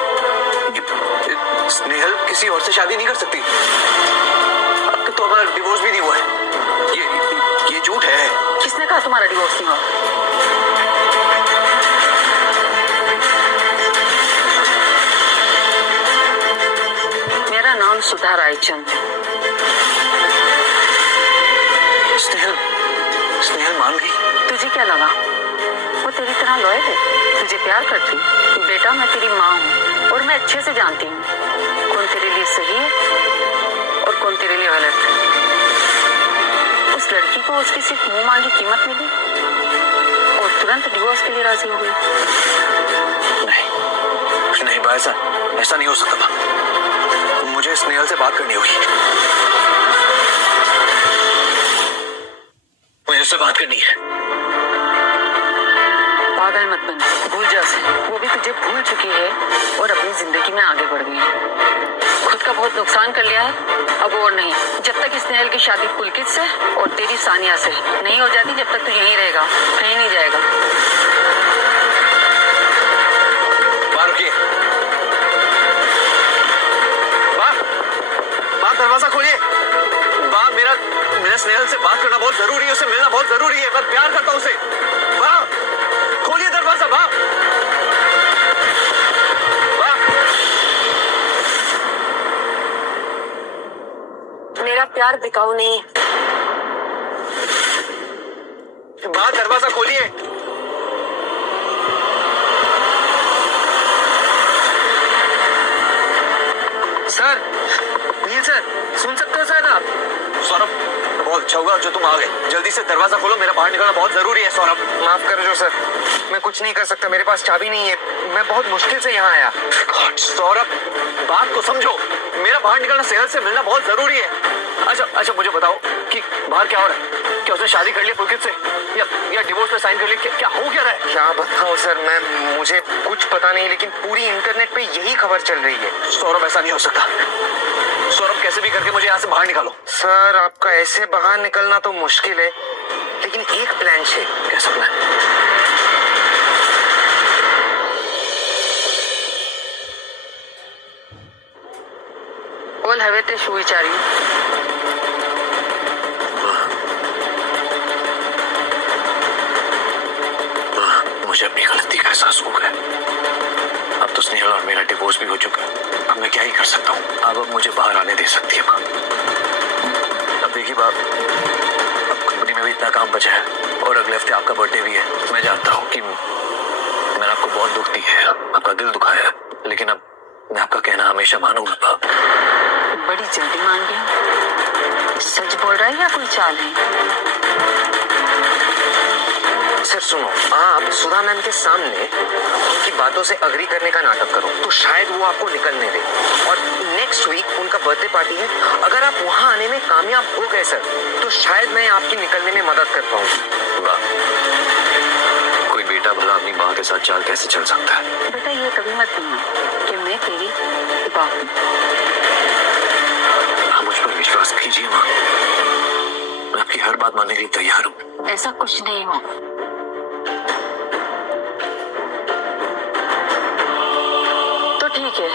स्नेहल किसी और से शादी नहीं कर सकती। अब तक तो हमारा डिवोर्स भी नहीं हुआ है। ये झूठ है। किसने कहा तुम्हारा डिवोर्स नहीं हुआ? मेरा नाम सुधा रायचंद है। स्नेहल मान गई। तुझे क्या लगा वो तेरी तरह लॉयल है? तुझे प्यार करती? बेटा, मैं तेरी माँ हूँ और मैं अच्छे से जानती हूँ कौन तेरे लिए सही है और कौन तेरे लिए गलत है। उस लड़की को उसकी सिर्फ मुंह मांगी कीमत मिली, और तुरंत डिवोर्स के लिए राजी हो गई। नहीं बा, ऐसा नहीं हो सकता बा। मुझे स्नेहल से बात करनी होगी। मुझे उससे बात करनी है। पागल मत बन, भूल जा उसे। वो भी तुझे भूल चुकी है और अपनी जिंदगी में आगे बढ़ गई है। खुद का बहुत नुकसान कर लिया है, अब और नहीं। जब तक स्नेहल की शादी पुलकित से और तेरी सानिया से नहीं हो जाती, जब तक तू यहीं रहेगा, कहीं नहीं जाएगा। रुकिए, दरवाजा खोलिए। मेरा स्नेहल से बात करना बहुत जरूरी है, उसे मिलना बहुत जरूरी है। मैं प्यार करता हूं उसे। खोलिए दरवाजा। मेरा प्यार बिकाऊ नहीं है। दरवाजा खोलिए। सर, नील सर, सुन सकते हो सर आप? सौरभ, बहुत अच्छा हुआ जो तुम आ गए। जल्दी से दरवाजा खोलो, मेरा बाहर निकलना बहुत जरूरी है। सौरभ, माफ कर दो सर, मैं कुछ नहीं कर सकता, मेरे पास चाबी नहीं है। मैं बहुत मुश्किल से यहाँ आया। सौरभ, बात को समझो। मेरा बाहर निकलना, स्नेहल से मिलना बहुत जरूरी है। अच्छा मुझे बताओ कि बाहर क्या हो रहा है? क्या उसने शादी कर लिया पुलकित से या डिवोर्स पे साइन कर लिया? क्या हो क्या रहा है? क्या बताऊं सर, मुझे कुछ पता नहीं, लेकिन पूरी इंटरनेट पे यही खबर चल रही है। सौरभ, ऐसा नहीं हो सकता। सौरभ, कैसे भी करके मुझे यहाँ से बाहर निकालो। सर, आपका ऐसे बाहर निकलना तो मुश्किल है, लेकिन एक प्लान है। कैसा प्लान? बोल, हवे ते શું વિચાર્યું? मुझे अपनी गलती का एहसास हो गया। अब तो स्नेहल और मेरा डिवोर्स भी हो चुका है। अब मैं क्या ही कर सकता हूँ? अब मुझे बाहर आने दे सकती है माँ। अब देखिए बाप, अब कंपनी में भी इतना काम बचा है और अगले हफ्ते आपका बर्थडे भी है। मैं जानता हूँ कि मैंने आपको बहुत दुख दी है, आपका दिल दुखाया है, लेकिन अब मैं आपका कहना हमेशा मानूंगा बाप। बड़ी जल्दी मान गया। सच बोल रहा है या कोई चाल है? सर सुनो, आप सुधा मैम के सामने उनकी बातों से अग्री करने का नाटक करो तो शायद वो आपको निकलने दे। और नेक्स्ट वीक उनका बर्थडे पार्टी है, अगर आप वहाँ आने में कामयाब हो गए सर, तो शायद मैं आपकी निकलने में मदद कर पाऊँ। कोई बेटा भला अपनी माँ के साथ चाल कैसे चल सकता है? बेटा, ये कभी मत भूलना कि मैं तेरी बाप हूँ। आप मुझ पर विश्वास कीजिए माँ, मैं आपकी हर बात मानने के लिए तैयार हूँ। ऐसा कुछ नहीं होगा। तो ठीक है,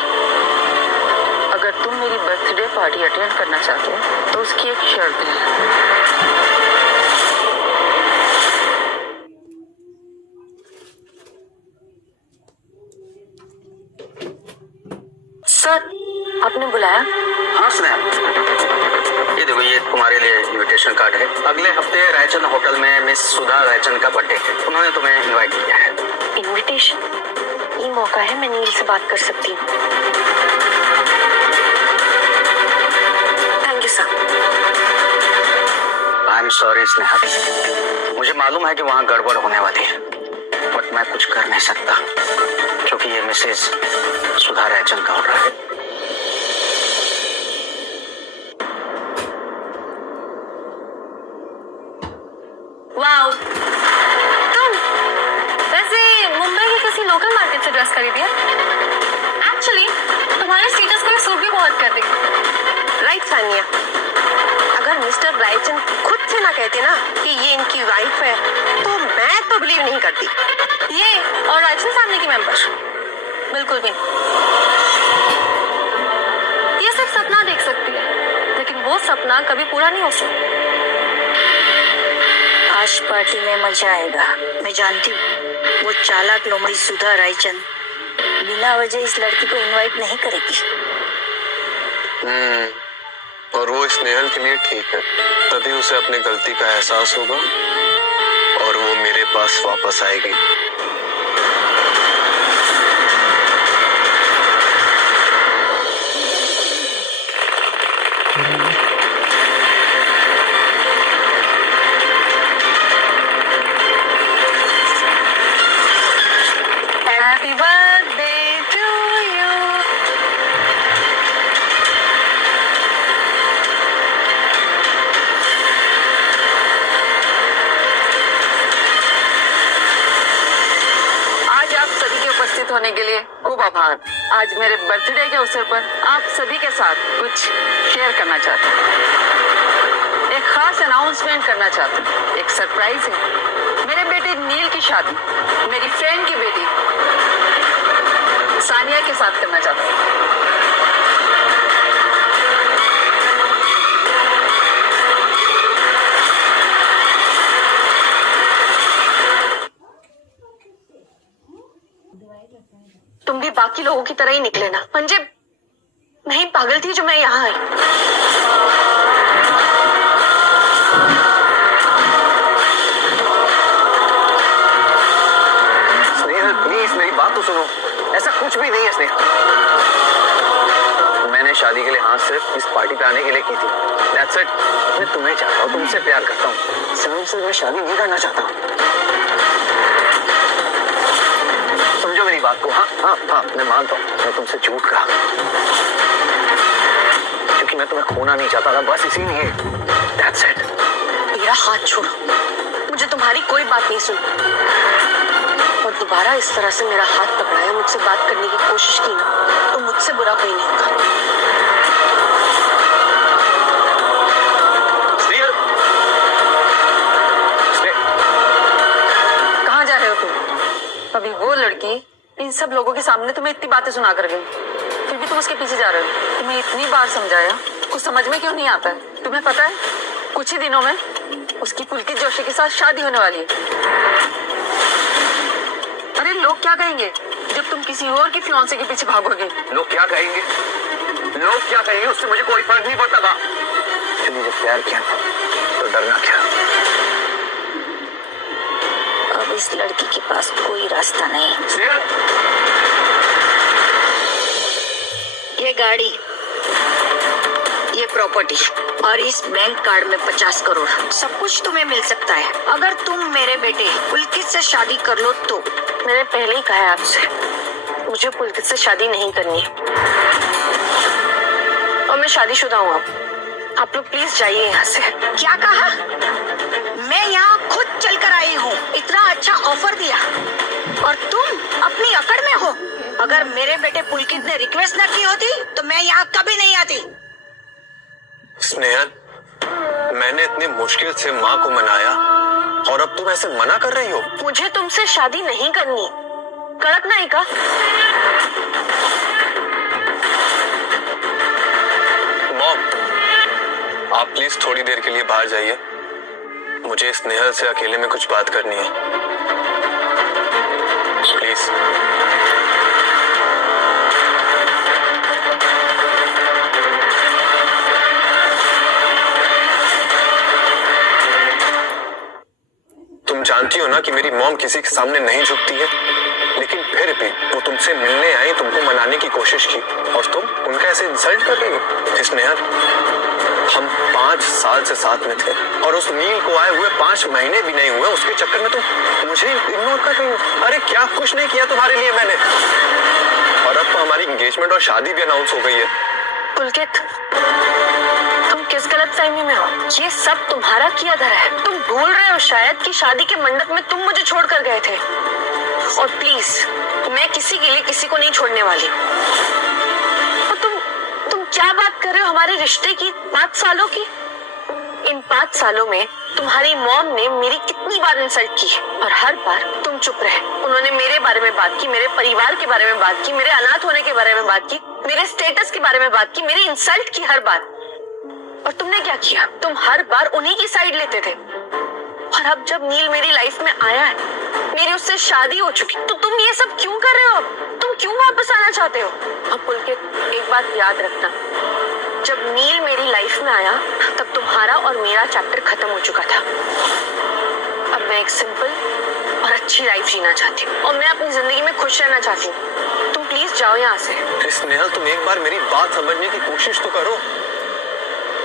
अगर तुम मेरी बर्थडे पार्टी अटेंड करना चाहते हो तो उसकी एक शर्त है। सर, आपने बुलाया? हाँ स्नेहल, ये देखो, ये तुम्हारे लिए इनविटेशन कार्ड है। अगले हफ्ते रायचंद होटल में मिस सुधा रायचंद का बर्थडे है, उन्होंने तुम्हें इनवाइट किया है। इनविटेशन? ये मौका है, मैं नील से बात कर सकती हूँ। Thank you sir. I am sorry Snehal, मुझे मालूम है कि वहाँ गड़बड़ होने वाली है, बट मैं कुछ कर नहीं सकता क्योंकि ये मिसेस सुधा रायचंद का ऑर्डर है। वाओ, तुम वैसे मुंबई के किसी लोकल मार्केट से ड्रेस खरीदी है? एक्चुअली तुम्हारे स्टेटस को सूट भी बहुत करती। राइट सानिया, अगर मिस्टर रायचंद खुद से ना कहते ना कि ये इनकी वाइफ है, तो मैं तो बिलीव नहीं करती। ये और रायचंद फैमिली की मेंबर बिल्कुल भी। ये सिर्फ सपना देख सकती है, लेकिन वो सपना कभी पूरा नहीं हो सकता। आज पार्टी में मजा आएगा। मैं जानती हूँ वो चालाक लोमड़ी सुधा रायचंद बिना वजह इस लड़की को इनवाइट नहीं करेगी। और वो स्नेहल के लिए ठीक है, तभी उसे अपनी गलती का एहसास होगा और वो मेरे पास वापस आएगी। करने के लिए खूब आभार। आज मेरे बर्थडे के अवसर पर आप सभी के साथ कुछ शेयर करना चाहती हूँ। एक खास अनाउंसमेंट करना चाहती हूँ। एक सरप्राइज है। मेरे बेटे नील की शादी मेरी फ्रेंड की बेटी सानिया के साथ करना चाहता हूँ। तुम भी बाकी लोगों की तरह ही निकले ना। मंजे, मैं ही पागल थी जो मैं यहाँ आई। स्नेहा प्लीज मेरी बात तो सुनो। ऐसा कुछ भी नहीं है स्नेहा। मैंने शादी के लिए हाँ सिर्फ इस पार्टी पे आने के लिए की थी। That's it। मैं तुम्हें चाहता हूँ, तुमसे प्यार करता हूँ। सिर्फ मैं शादी नहीं करना चाहता हूँ। समझो मेरी बात को। हाँ हाँ हाँ, मैं मानता हूँ मैं तुमसे झूठ कहा, क्योंकि मैं तुम्हें खोना नहीं चाहता था, बस इसीलिए। That's it। मेरा हाथ छोड़ो, मुझे तुम्हारी कोई बात नहीं सुनी। और दोबारा इस तरह से मेरा हाथ पकड़ाया, मुझसे बात करने की कोशिश की ना, तो मुझसे बुरा कोई नहीं होगा। कहाँ जा रहे हो तुम? अभी वो लड़की इन सब लोगों के सामने तुम्हें इतनी बातें सुना कर गई, फिर भी तुम उसके पीछे जा रहे हो। तुम्हें इतनी बार समझाया, कुछ समझ में क्यों नहीं आता है? तुम्हें पता है कुछ ही दिनों में उसकी पुलकित जोशी के साथ शादी होने वाली है। अरे लोग क्या कहेंगे जब तुम किसी और की फियांसे के पीछे भागोगे? लोग क्या कहेंगे? लोग क्या कहेंगे उससे मुझे कोई फर्क नहीं पड़ता था। जब प्यार किया तो डरना क्या? अब इस लड़की के पास कोई रास्ता नहीं। ये गाड़ी, ये प्रॉपर्टी और इस बैंक कार्ड में 50 करोड़, सब कुछ तुम्हें मिल सकता है अगर तुम मेरे बेटे पुलकित से शादी कर लो तो। मैंने पहले ही कहा है आपसे, मुझे पुलकित से शादी नहीं करनी है और मैं शादीशुदा हूँ। आप लोग प्लीज जाइए यहाँ से। क्या कहा? मैं यहाँ खुद चलकर आई हूँ, इतना अच्छा ऑफर दिया और तुम अपनी अकड़ में हो। अगर मेरे बेटे पुलकित ने रिक्वेस्ट न की होती तो मैं यहाँ कभी नहीं आती। स्नेहा, मैंने इतनी मुश्किल से माँ को मनाया और अब तुम ऐसे मना कर रही हो? मुझे तुमसे शादी नहीं करनी। कड़क नहीं का? मॉम, आप प्लीज थोड़ी देर के लिए बाहर जाइए। मुझे स्नेहल से अकेले में कुछ बात करनी है, प्लीज। तुम जानती हो ना कि मेरी मॉम किसी के सामने नहीं झुकती है, लेकिन फिर भी वो तुमसे मिलने आई, तुमको मनाने की कोशिश की और तुम उनका ऐसे इंसल्ट कर रही हो। स्नेहल, हम 5 साल से साथ में थे और उस नील को आए हुए 5 महीने भी नहीं हुए, उसके चक्कर में तुम मुझे इग्नोर कर रही हो। अरे क्या कुछ नहीं किया तुम्हारे लिए मैंने, और अब तो हमारी एंगेजमेंट और शादी भी अनाउंस हो गई है। पुलकित, तुम किस गलतफहमी में हो? ये सब तुम्हारा किया धरा है। तुम भूल रहे हो शायद कि शादी के मंडप में तुम मुझे छोड़कर गए थे। और प्लीज, मैं किसी के लिए किसी को नहीं छोड़ने वाली। और तुम क्या बात कर रहे हो हमारे रिश्ते की? 5 सालों की? इन 5 सालों में तुम्हारी मॉम ने मेरी कितनी बार इंसल्ट की और हर बार तुम चुप रहे। उन्होंने मेरे बारे में बात की, मेरे परिवार के बारे में बात की, मेरे अनाथ होने के बारे में बात की, मेरे स्टेटस के बारे में बात की, मेरी इंसल्ट की हर बार। और तुमने क्या किया? तुम हर बार उन्हीं की साइड लेते थे। और अब जब नील मेरी लाइफ में आया है, मेरी उससे शादी हो चुकी, तो तुम ये सब क्यों कर रहे हो? तुम क्यों वापस आना चाहते हो? अब पुलकित, एक बात याद रखना, जब नील मेरी लाइफ में आया तब तुम्हारा और मेरा चैप्टर खत्म हो चुका था। अब मैं एक सिंपल और अच्छी लाइफ जीना चाहती हूँ और मैं अपनी जिंदगी में खुश रहना चाहती हूँ। तुम प्लीज जाओ यहाँ से। स्नेहल, तुम एक बार मेरी बात समझने की कोशिश तो करो।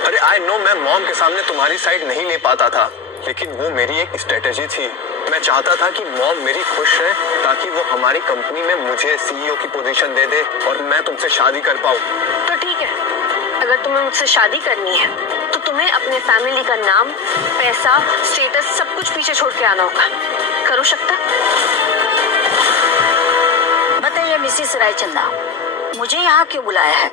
अरे आई नो मैं मॉम के सामने तुम्हारी साइड नहीं ले पाता था, लेकिन वो मेरी एक स्ट्रेटेजी थी। मैं चाहता था कि मॉम मेरी खुश है ताकि वो हमारी कंपनी में मुझे सीईओ की पोजीशन दे दे और मैं तुमसे शादी कर पाऊँ। तो ठीक है, अगर तुम्हें मुझसे शादी करनी है तो तुम्हें अपने फैमिली का नाम, पैसा, स्टेटस सब कुछ पीछे छोड़ के आना होगा। करो शक्ता? बताइए मिसिस रायचंदा, मुझे यहाँ क्यों बुलाया है?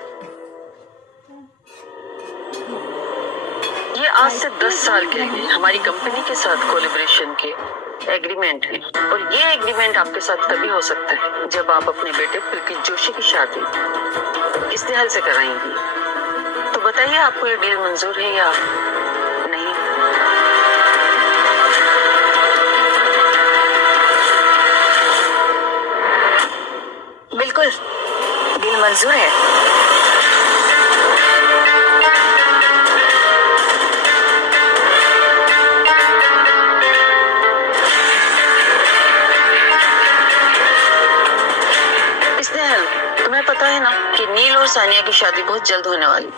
ये आज से 10 साल के हमारी कंपनी के साथ कोलैबोरेशन के एग्रीमेंट है, और ये एग्रीमेंट आपके साथ तभी हो सकता है जब आप अपने बेटे पुलकित जोशी की शादी स्नेहल से कराएंगी। तो बताइए, आपको ये डील मंजूर है या नहीं? बिल्कुल, डील मंजूर है। स्नेहल, तुम्हें पता है ना कि नील और सानिया की शादी बहुत जल्द होने वाली,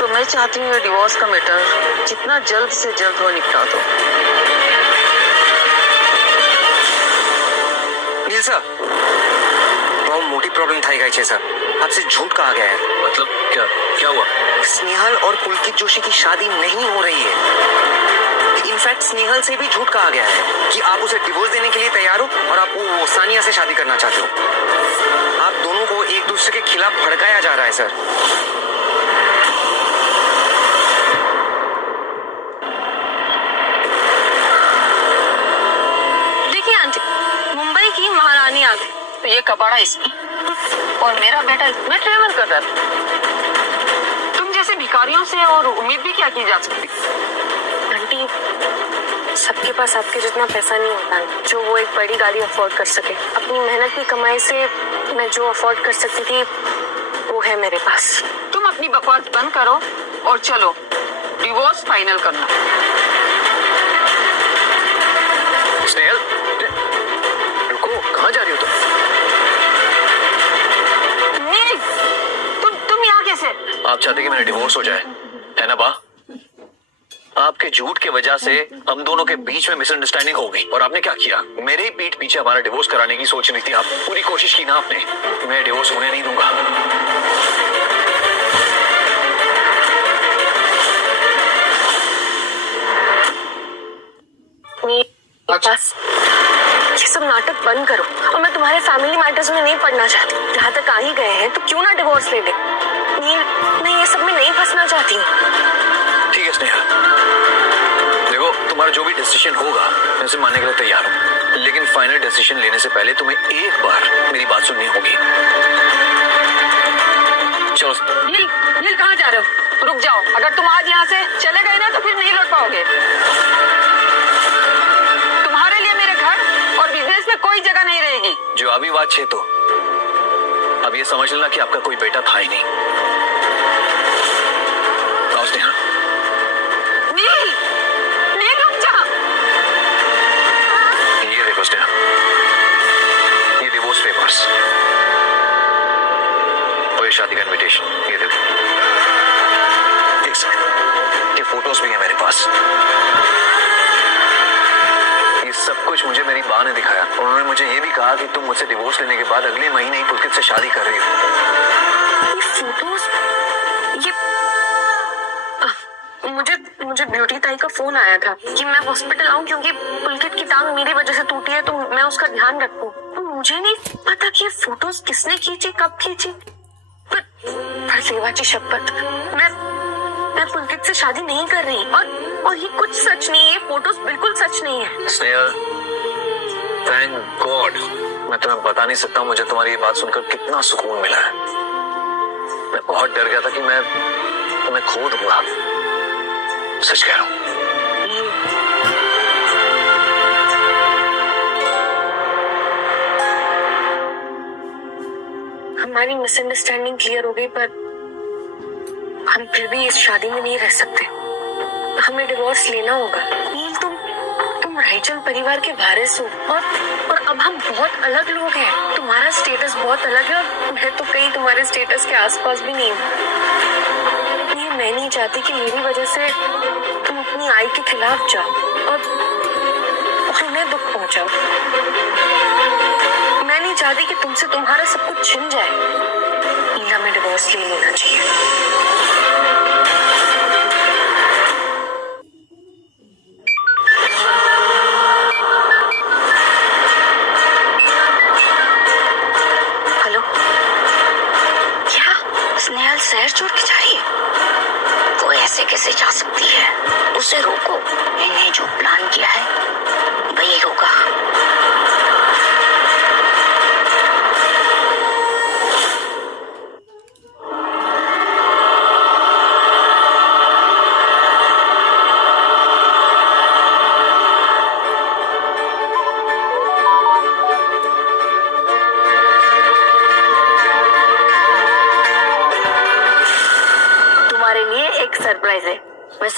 तो मैं चाहती हूँ डिवोर्स का मैटर जितना जल्द से जल्द हो निपटा दो। नील सर, बहुत मोटी प्रॉब्लम था गाइचे सर, आपसे झूठ कहा गया है। मतलब क्या क्या हुआ? स्नेहल और पुलकित जोशी की शादी नहीं हो रही है। इनफैक्ट स्नेहल से भी झूठ कहा गया है कि आप उसे डिवोर्स देने के लिए तैयार हो और आप वो सानिया से शादी करना चाहते हो। आप दोनों को एक दूसरे के खिलाफ भड़काया जा रहा है सर। देखिए आंटी, मुंबई की महारानी आ गई तो ये कबाड़ा इसकी, और मेरा बेटा इसमें ट्रेवल कर रहा था। तुम जैसे भिखारियों से और उम्मीद भी क्या की जा सकती? आंटी, सबके पास आपके जितना पैसा नहीं होता जो वो एक बड़ी गाड़ी अफोर्ड कर सके। अपनी मेहनत की कमाई से मैं जो अफोर्ड कर सकती थी वो है मेरे पास। तुम अपनी बकवास बंद करो और चलो डिवोर्स फाइनल करना। स्नेहल, रुको, कहाँ जा रही हो तुम? नील, तुम यहाँ कैसे? आप चाहते कि मेरा डिवोर्स हो जाए, है ना बा? आपके झूठ की वजह से हम दोनों के बीच में मिसअंडरस्टैंडिंग हो गई, और आपने क्या किया? मेरे ही पीठ पीछे हमारा डिवोर्स कराने की सोच रही थी आप। पूरी कोशिश की ना आपने। मैं डिवोर्स होने नहीं दूंगा। बस ये सब नाटक बंद करो, और मैं तुम्हारे फैमिली मैटर्स में नहीं पढ़ना चाहती। जहाँ तक आ ही गए हैं तो क्यों ना डिवोर्स ले ले। मैं ये सब में नहीं फंसना चाहती हूँ। ठीक है स्नेहल, देखो तुम्हारा जो भी डिसीजन होगा मैं उसे मानने के लिए तैयार हूँ, लेकिन फाइनल डिसीजन लेने से पहले तुम्हें एक बार मेरी बात सुननी होगी। चलो। नील कहाँ जा रहे हो? रुक जाओ, अगर तुम आज यहाँ से चले गए ना तो फिर नहीं लौट पाओगे। तुम्हारे लिए मेरे घर और बिजनेस में कोई जगह नहीं रहेगी। जो अभी बात छे तो अब ये समझ लेना कि आपका कोई बेटा था ही नहीं। आओ स्नेहा। नील रुक जा। ये देखो स्नेहा, ये डिवोर्स पेपर्स और ये शादी का इनविटेशन, ये देखो। एक सेकंड, ये फोटोज भी है मेरे पास। ये सब कुछ मुझे मेरी माँ ने दिखाया, और उन्होंने मुझे ये भी कहा कि तुम मुझसे डिवोर्स लेने के बाद अगले महीने ही पुलकित से शादी कर रही हो। ये फोटोज, ये मुझे ब्यूटी ताई का फोन आया था कि मैं हॉस्पिटल आऊं क्योंकि पुलकित की टांग मेरी वजह से टूटी है, तो मैं उसका ध्यान रखूं। तो मुझे नहीं पता कि ये फोटोज किसने खींची, कब खींची। पर देवाची शपथ, मैं पुलकित से शादी नहीं कर रही, और ये कुछ सच नहीं है। ये फोटोज बिल्कुल सच नहीं है। Snehal, thank God. मैं तुम्हें बता नहीं सकता मुझे तुम्हारी ये बात सुनकर कितना सुकून मिला है। मैं बहुत डर गया था कि मैं तुम्हें खो दूंगा। सच कह रहा हूँ। हमारी मिसअंडरस्टैंडिंग क्लियर हो गई, पर हम फिर भी इस शादी में नहीं रह सकते। हमें डिवोर्स लेना होगा। नील, तुम रायचल परिवार के वारिस हो, और अब हम बहुत अलग लोग हैं। तुम्हारा स्टेटस बहुत अलग है, और मैं तो कहीं तुम्हारे स्टेटस के आसपास भी नहीं हूँ। ये मैं नहीं चाहती कि मेरी वजह से तुम अपनी आई के खिलाफ जाओ और उन्हें दुख पहुंचाओ। मैं नहीं चाहती कि तुमसे तुम्हारा सब कुछ छिन जाए। नीला, हमें डिवोर्स ले लेना चाहिए।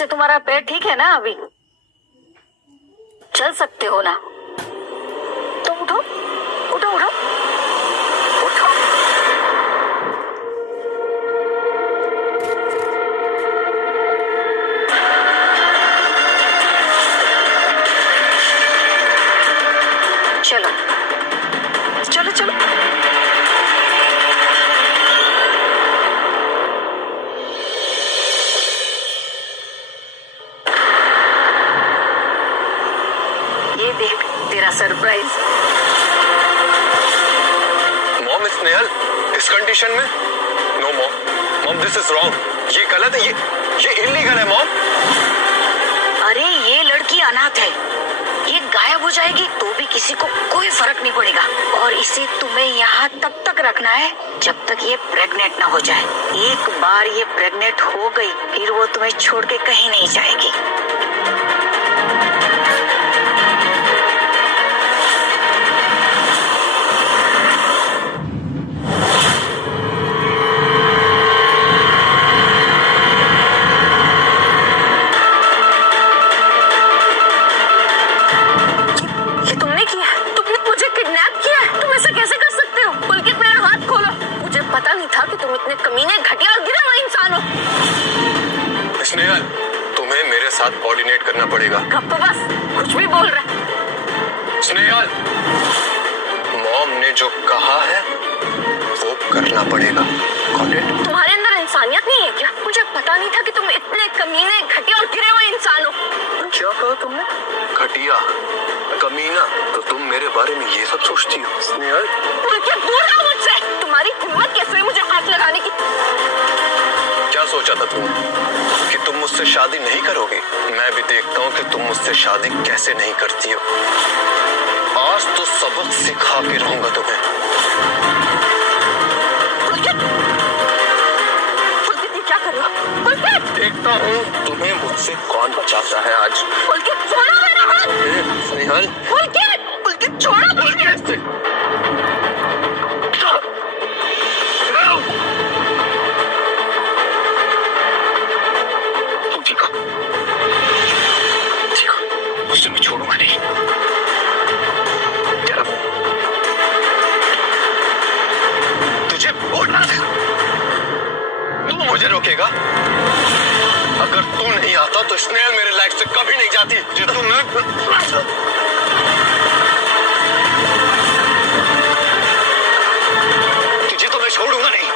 वैसे तुम्हारा पैर ठीक है ना अभी? चल सकते हो ना? तो उठो उठो उठो उठो। चलो चलो चलो। ये देख तेरा सरप्राइज। मॉम इज स्नेहल इस कंडीशन में? No mom, mom this is wrong. ये गलत है, ये इलीगल है मॉम। अरे ये लड़की अनाथ है, ये गायब हो जाएगी तो भी किसी को कोई फर्क नहीं पड़ेगा। और इसे तुम्हें यहाँ तब तक रखना है जब तक ये प्रेग्नेंट ना हो जाए। एक बार ये प्रेग्नेंट हो गई फिर वो तुम्हें छोड़ के कहीं नहीं जाएगी। कमीने घटिया और गिरे हुए इंसान हो। स्नेहल तुम्हें मेरे साथ कोऑर्डिनेट करना पड़ेगा। गप्पो बस, कुछ भी बोल रहा। स्नेहल मॉम ने जो कहा है वो करना पड़ेगा। तुम्हारे अंदर इंसानियत नहीं है क्या? मुझे पता नहीं था कि तुम इतने कमीने घटिया और गिरे हुए इंसान हो। क्या कहा तुमने? घटिया कमीना? तो तुम मेरे बारे में ये सब सोचती हो स्नेहल? क्या बोल रहा हो मुझसे? तुम्हारी हिम्मत कैसे हुई मुझे हाथ लगाने की? क्या सोचा था तुमने कि तुम मुझसे शादी नहीं करोगी? मैं भी देखता हूँ कि तुम मुझसे शादी कैसे नहीं करती हो। आज तो सबक सिखा के रहूंगा तुम्हें। क्या कर रहे हो? देखता हूँ तुम्हें मुझसे कौन बचाता है आज। छोड़ो मेरा हाथ। स्नेहल छोड़ो। उससे मैं छोड़ूंगा नहीं। तेरा तुझे बोलना था, तू मुझे रोकेगा? अगर तू नहीं आता तो स्नेहल मेरे लाइफ से कभी नहीं जाती। जो तुझे तो मैं छोड़ूंगा नहीं।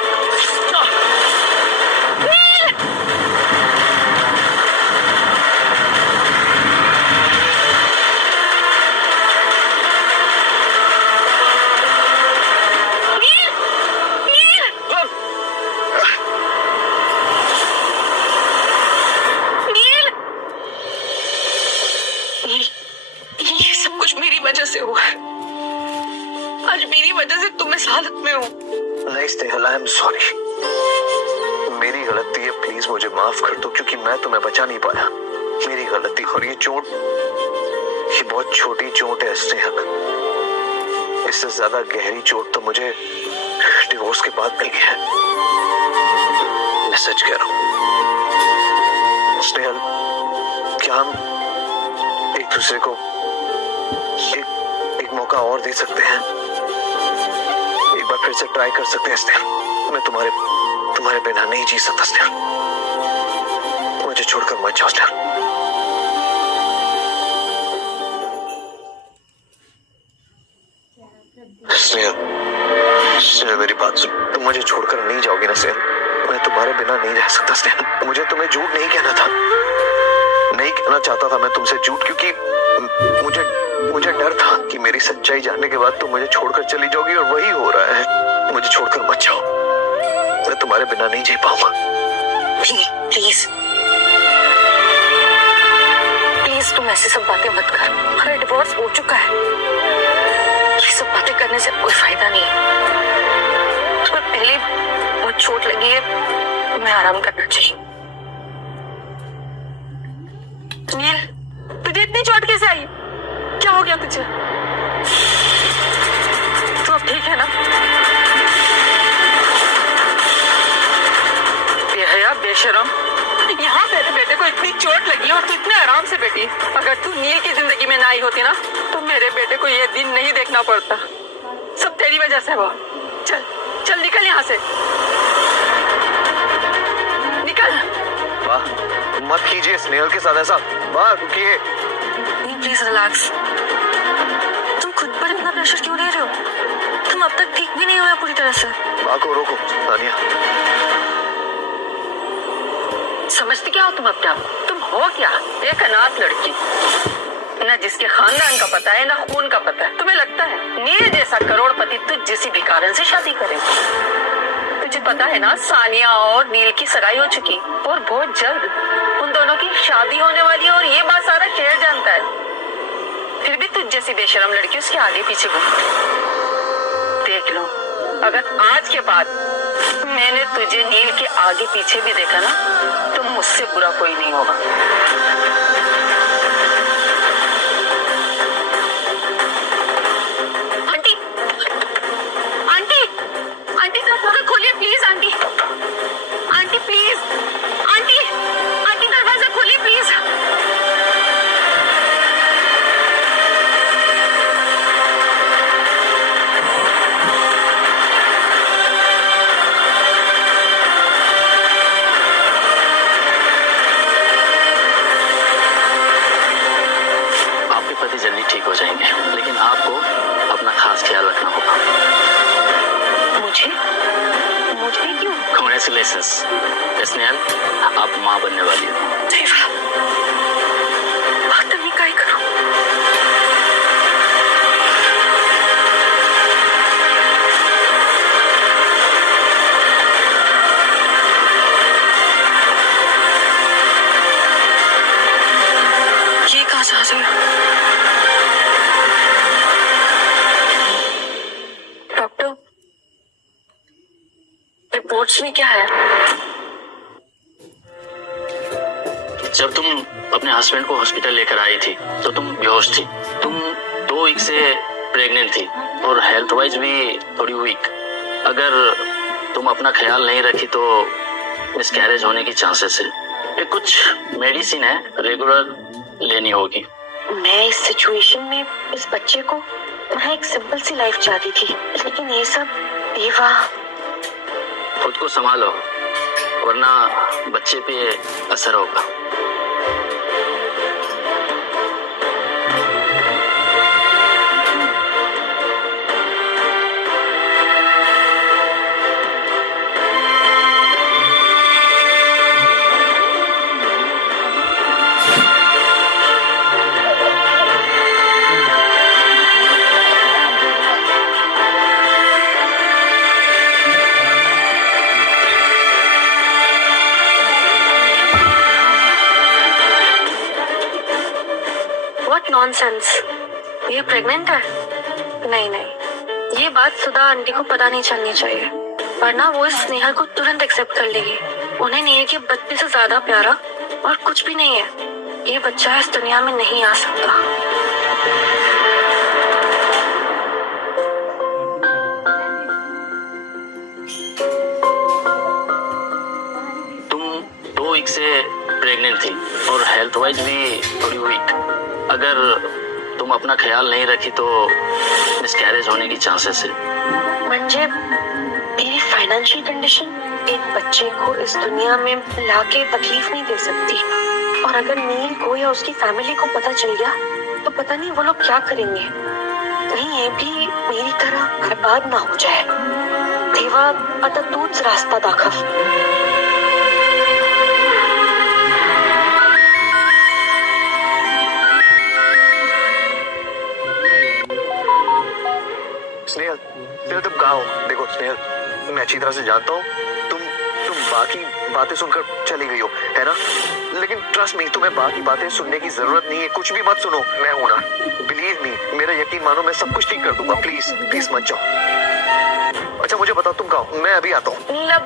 ये सब कुछ मेरी वजह से हुआ है। आज मेरी वजह से तुम इस हालत में हो। नहीं स्नेहल, आई एम सॉरी। मेरी गलती है, प्लीज मुझे माफ कर दो क्योंकि मैं तुम्हें बचा नहीं पाया। मेरी गलती। और ये चोट, ये बहुत छोटी चोट है स्नेहल। इससे ज्यादा गहरी चोट तो मुझे डिवोर्स के बाद मिल गई है। मैं सच कह रहा हूँ स्नेहल। क्या हम एक दूसरे को एक मौका और दे सकते हैं? एक बार फिर से ट्राई कर सकते हैं स्नेहल। मैं तुम्हारे बिना नहीं जी सकता स्नेहल। मुझे छोड़कर मत जाओ स्नेहल। स्नेहल मेरी बात सुन। तुम मुझे छोड़कर नहीं जाओगी ना स्नेहल? मैं तुम्हारे बिना नहीं रह सकता स्नेहल। मुझे तुम्हें झूठ नहीं कहना था, नहीं कहना चाहता था मैं तुमसे झूठ, क्योंकि मुझे डर था कि मेरी सच्चाई जानने के बाद तुम मुझे छोड़कर चली जाओगी और वही हो रहा है। मुझे छोड़कर मत जाओ, मैं तुम्हारे बिना नहीं जी पाऊंगा। प्लीज प्लीज तुम ऐसी सब बातें मत कर। हमारा डिवोर्स हो चुका है। ये सब बातें करने से कोई फायदा नहीं है। तुम्हें पहले बहुत चोट लगी है, तुम्हें आराम करना चाहिए। नील, तुझे इतनी चोट कैसे आई? क्या हो गया तुझे? तू अब ठीक है ना? बेहया बेशरम, यहाँ मेरे बेटे को इतनी चोट और तू इतने आराम से बैठी। अगर तू नील की जिंदगी में ना आई होती ना तो मेरे बेटे को ये दिन नहीं देखना पड़ता। सब तेरी वजह से हुआ। चल चल निकल यहाँ से, निकल। वाह, मत कीजिए स्नेहल के साथ ऐसा। वाह, रुकिए। Please relax. तुम खुद पर इतना प्रेशर क्यों ले रहे हो? तुम अब तक ठीक भी नहीं हुए पूरी तरह से। माँ को रोको सानिया। समझती क्या हो तुम अपने आप? तुम हो क्या? एक अनाथ लड़की, ना जिसके खानदान का पता है ना खून का पता है। तुम्हें लगता है नील जैसा करोड़पति तुझ जैसी भिखारन से शादी करेगा? तुझे पता है ना सानिया और नील की सगाई हो चुकी और बहुत जल्द उन दोनों की शादी होने वाली है और ये बात सारा शहर जानता है। फिर भी तुझ जैसी बेशरम लड़की उसके आगे पीछे घूमती। देख लो, अगर आज के बाद मैंने तुझे नील के आगे पीछे भी देखा ना तो मुझसे बुरा कोई नहीं होगा। आंटी, आंटी, आंटी दरवाजा खोलिए please. Aunty, aunty please, aunty, aunty दरवाजा खोलिए प्लीज। जल्दी ठीक हो जाएंगे, लेकिन आपको अपना खास ख्याल रखना होगा। मुझे? मुझे क्यों? कांग्रेचुलेशंस स्नेहल, आप माँ बनने वाली हो। बात मैं क्या करूं? ये कहाँ से आ गया? डॉक्टर, रिपोर्ट्स में क्या है? जब तुम अपने हस्बैंड को हॉस्पिटल लेकर आई थी तो तुम बेहोश थी। तुम 2 वीक से प्रेग्नेंट थी और हेल्थ वाइज भी थोड़ी वीक। अगर तुम अपना ख्याल नहीं रखी तो मिसकैरेज होने की चांसेस है। ये कुछ मेडिसिन है, रेगुलर लेनी होगी। मैं इस सिचुएशन में इस बच्चे को, मैं एक सिंपल सी लाइफ चाहती थी, लेकिन ये सब। देवा, खुद को संभालो वरना बच्चे पे असर होगा। नॉनसेंस। ये प्रेग्नेंट है? नहीं नहीं, ये बात सुधा आंटी को पता नहीं चलनी चाहिए, वरना वो इस स्नेहल को तुरंत एक्सेप्ट कर लेगी। उन्हें नील के बच्चे से ज्यादा प्यारा और कुछ भी नहीं है। ये बच्चा इस दुनिया में नहीं आ सकता। तुम 2 वीक से प्रेग्नेंट थी और हेल्थ वाइज भी थोड़ी वीक। अगर तुम अपना ख्याल नहीं रखी तो मिसकैरेज होने की चांसेस है। म्हणजे मेरी फाइनेंशियल कंडीशन एक बच्चे को इस दुनिया में लाके तकलीफ नहीं दे सकती, और अगर नील को या उसकी फैमिली को पता चल गया तो पता नहीं वो लोग क्या करेंगे। कहीं ये भी मेरी तरह बर्बाद ना हो जाए। देवा, आता तूच रास्ता दाखव। स्नेहल, स्नेहल तुम कहाँ हो? देखो स्नेहल, मैं अच्छी तरह से जानता हूँ तुम बाकी बातें सुनकर चली गई हो, है ना? लेकिन ट्रस्ट मी, तुम्हें बाकी बातें सुनने की जरूरत नहीं है। कुछ भी मत सुनो, मैं हूं ना। बिलीव मी, मेरा यकीन मानो, मैं सब कुछ ठीक कर दूंगा। प्लीज प्लीज मत जाओ। अच्छा मुझे बताओ तुम कहाँ हो? मैं अभी आता हूँ। नीलम,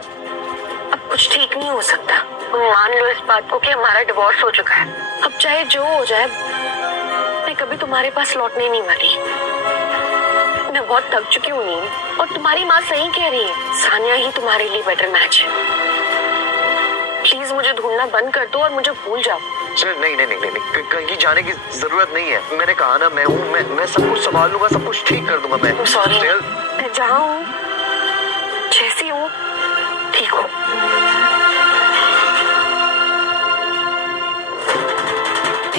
अब कुछ ठीक नहीं हो सकता। मान लो इस बात को कि हमारा डिवोर्स हो चुका है। अब चाहे जो हो जाए, मैं कभी तुम्हारे पास लौटने नहीं वाली। मैं बहुत थक चुकी हूँ नील, और तुम्हारी माँ सही कह रही है, सानिया ही तुम्हारे लिए बेटर मैच है। प्लीज मुझे ढूंढना बंद कर दो और मुझे भूल जाओ। सर नहीं नहीं नहीं नहीं, कहीं जाने की जरूरत नहीं है। मैंने कहा ना मैं हूँ, मैं सब कुछ संभाल लूंगा, सब कुछ ठीक कर दूंगा मैं। सॉरी, स्नेहल, मैं जहाँ हूँ जैसी हूँ ठीक हूँ।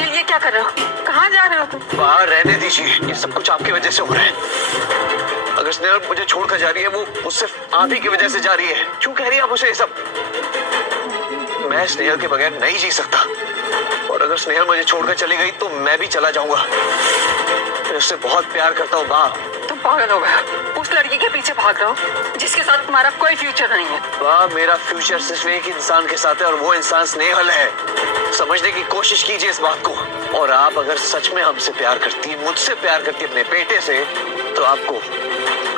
ये क्या कर रहे हो? कहाँ जा रहे हो तुम? बाहर रहने दीजिए, ये सब कुछ आपकी वजह से हो रहा है। अगर स्नेहल मुझे छोड़कर जा रही है वो सिर्फ आप ही की वजह से जा रही है। क्यों कह रही है आप उसे ये सब? मैं स्नेहल के बगैर नहीं जी सकता, और अगर स्नेहल मुझे छोड़कर चली गई तो मैं भी चला जाऊंगा। मैं उससे बहुत प्यार करता हूँ माँ। तुम पागल हो गए, उस लड़की के पीछे भाग रहे हो जिसके साथ तुम्हारा कोई फ्यूचर नहीं है। वाह, मेरा फ्यूचर सिर्फ एक इंसान के साथ है और वो इंसान स्नेहल है। समझने की कोशिश कीजिए इस बात को। और आप अगर सच में हमसे प्यार करती, मुझसे प्यार करती अपने बेटे से, तो आपको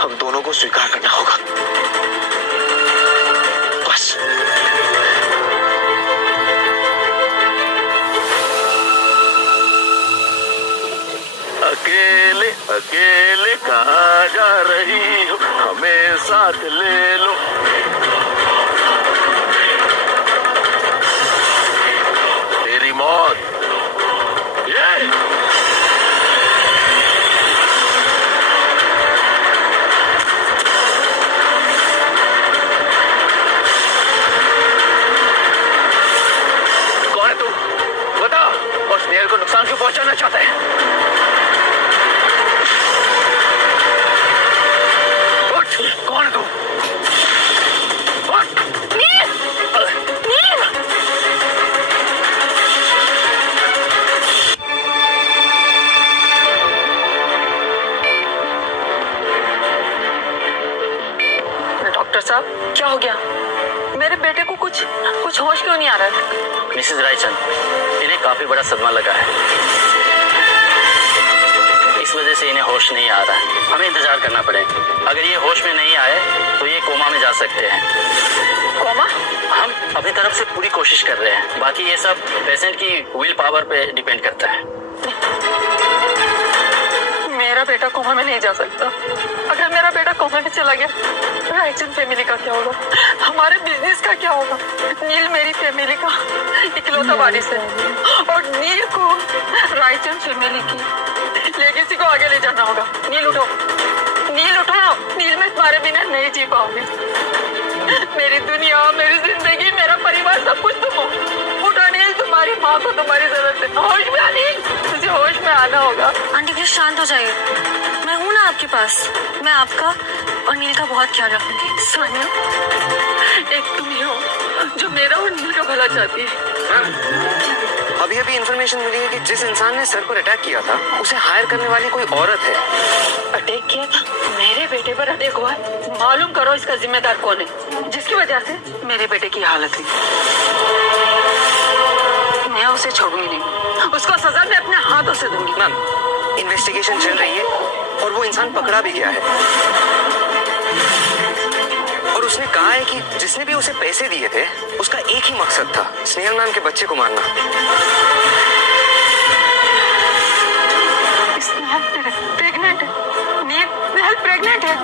हम दोनों को स्वीकार करना होगा। बस। अकेले अकेले कहाँ जा रही हो, हमें साथ ले लो। तेरी मौत ये कौन है तू? बता। और स्नेहल को नुकसान क्यों पहुंचाना चाहता है? कौन है तू? डॉक्टर साहब, क्या हो गया? मेरे बेटे को कुछ होश क्यों नहीं आ रहा है? मिसेस रायचंद, इन्हें काफी बड़ा सदमा लगा है, इस वजह से इन्हें होश नहीं आ रहा है। हमें इंतजार करना पड़ेगा। अगर ये होश में नहीं आए तो ये कोमा में जा सकते हैं। कोमा? हम अपनी तरफ से पूरी कोशिश कर रहे हैं, बाकी ये सब पेशेंट की विल पावर पे डिपेंड करता है। मेरा बेटा कोमा में नहीं जा सकता। अगर मेरा बेटा कोमा में चला गया, रायचंद फैमिली का क्या होगा? हमारे बिजनेस का क्या होगा? नील मेरी फैमिली का इकलौता वारिस है, और नील को रायचंद फैमिली की लेगेसी को आगे ले जाना होगा। नील उठो, नील उठो। नील, मैं तुम्हारे बिना नहीं जी पाऊंगी। मेरी दुनिया, मेरी जिंदगी, मेरा परिवार, सब कुछ तुम हो। उठो नील, तुम्हारी माँ को तुम्हारी जरूरत है। होश में आ नील, तुझे होश में आना होगा। आंटी प्लीज शांत हो जाइए, मैं हूँ ना आपके पास। मैं आपका और नील का बहुत ख्याल रखूंगी। सानिया, एक तुम ही हो जो मेरा और नील का भला चाहती है। अभी अभी इंफॉर्मेशन मिली है कि जिस इंसान ने सर पर अटैक किया था उसे हायर करने वाली कोई औरत है। अटैक किया था? मेरे बेटे पर अटैक हुआ? मालूम करो इसका जिम्मेदार कौन है, जिसकी वजह से मेरे बेटे की हालत हुई। मैं उसे छोड़ूंगी नहीं, उसको सजा मैं अपने हाथों से दूंगी। मैम, इन्वेस्टिगेशन चल रही है और वो इंसान पकड़ा भी गया है, और उसने कहा है कि जिसने भी उसे पैसे दिए थे उसका एक ही मकसद था, स्नेहल मैम के बच्चे को मारना। प्रेग्नेंट है नील, प्रेग्नेंट है।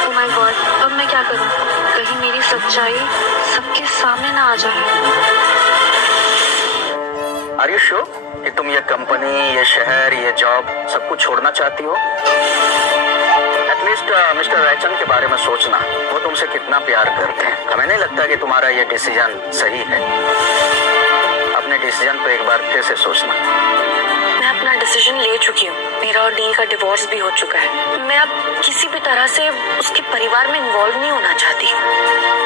ओह माय गॉड, अब मैं क्या करूं? कहीं मेरी सच्चाई सबके सामने ना आ जाए। आर यू श्योर कि तुम ये कंपनी, ये शहर, ये जॉब सब कुछ छोड़ना चाहती हो? एटलीस्ट मिस्टर रायचंद के बारे में सोचना, वो तुमसे कितना प्यार करते हैं। हमें नहीं लगता कि तुम्हारा ये डिसीजन सही है। अपने डिसीजन पे एक बार फिर से सोचना। मैं अपना डिसीजन ले चुकी हूँ। मेरा और नील का डिवोर्स भी हो चुका है। मैं अब किसी भी तरह से उसके परिवार में इन्वॉल्व नहीं होना चाहती।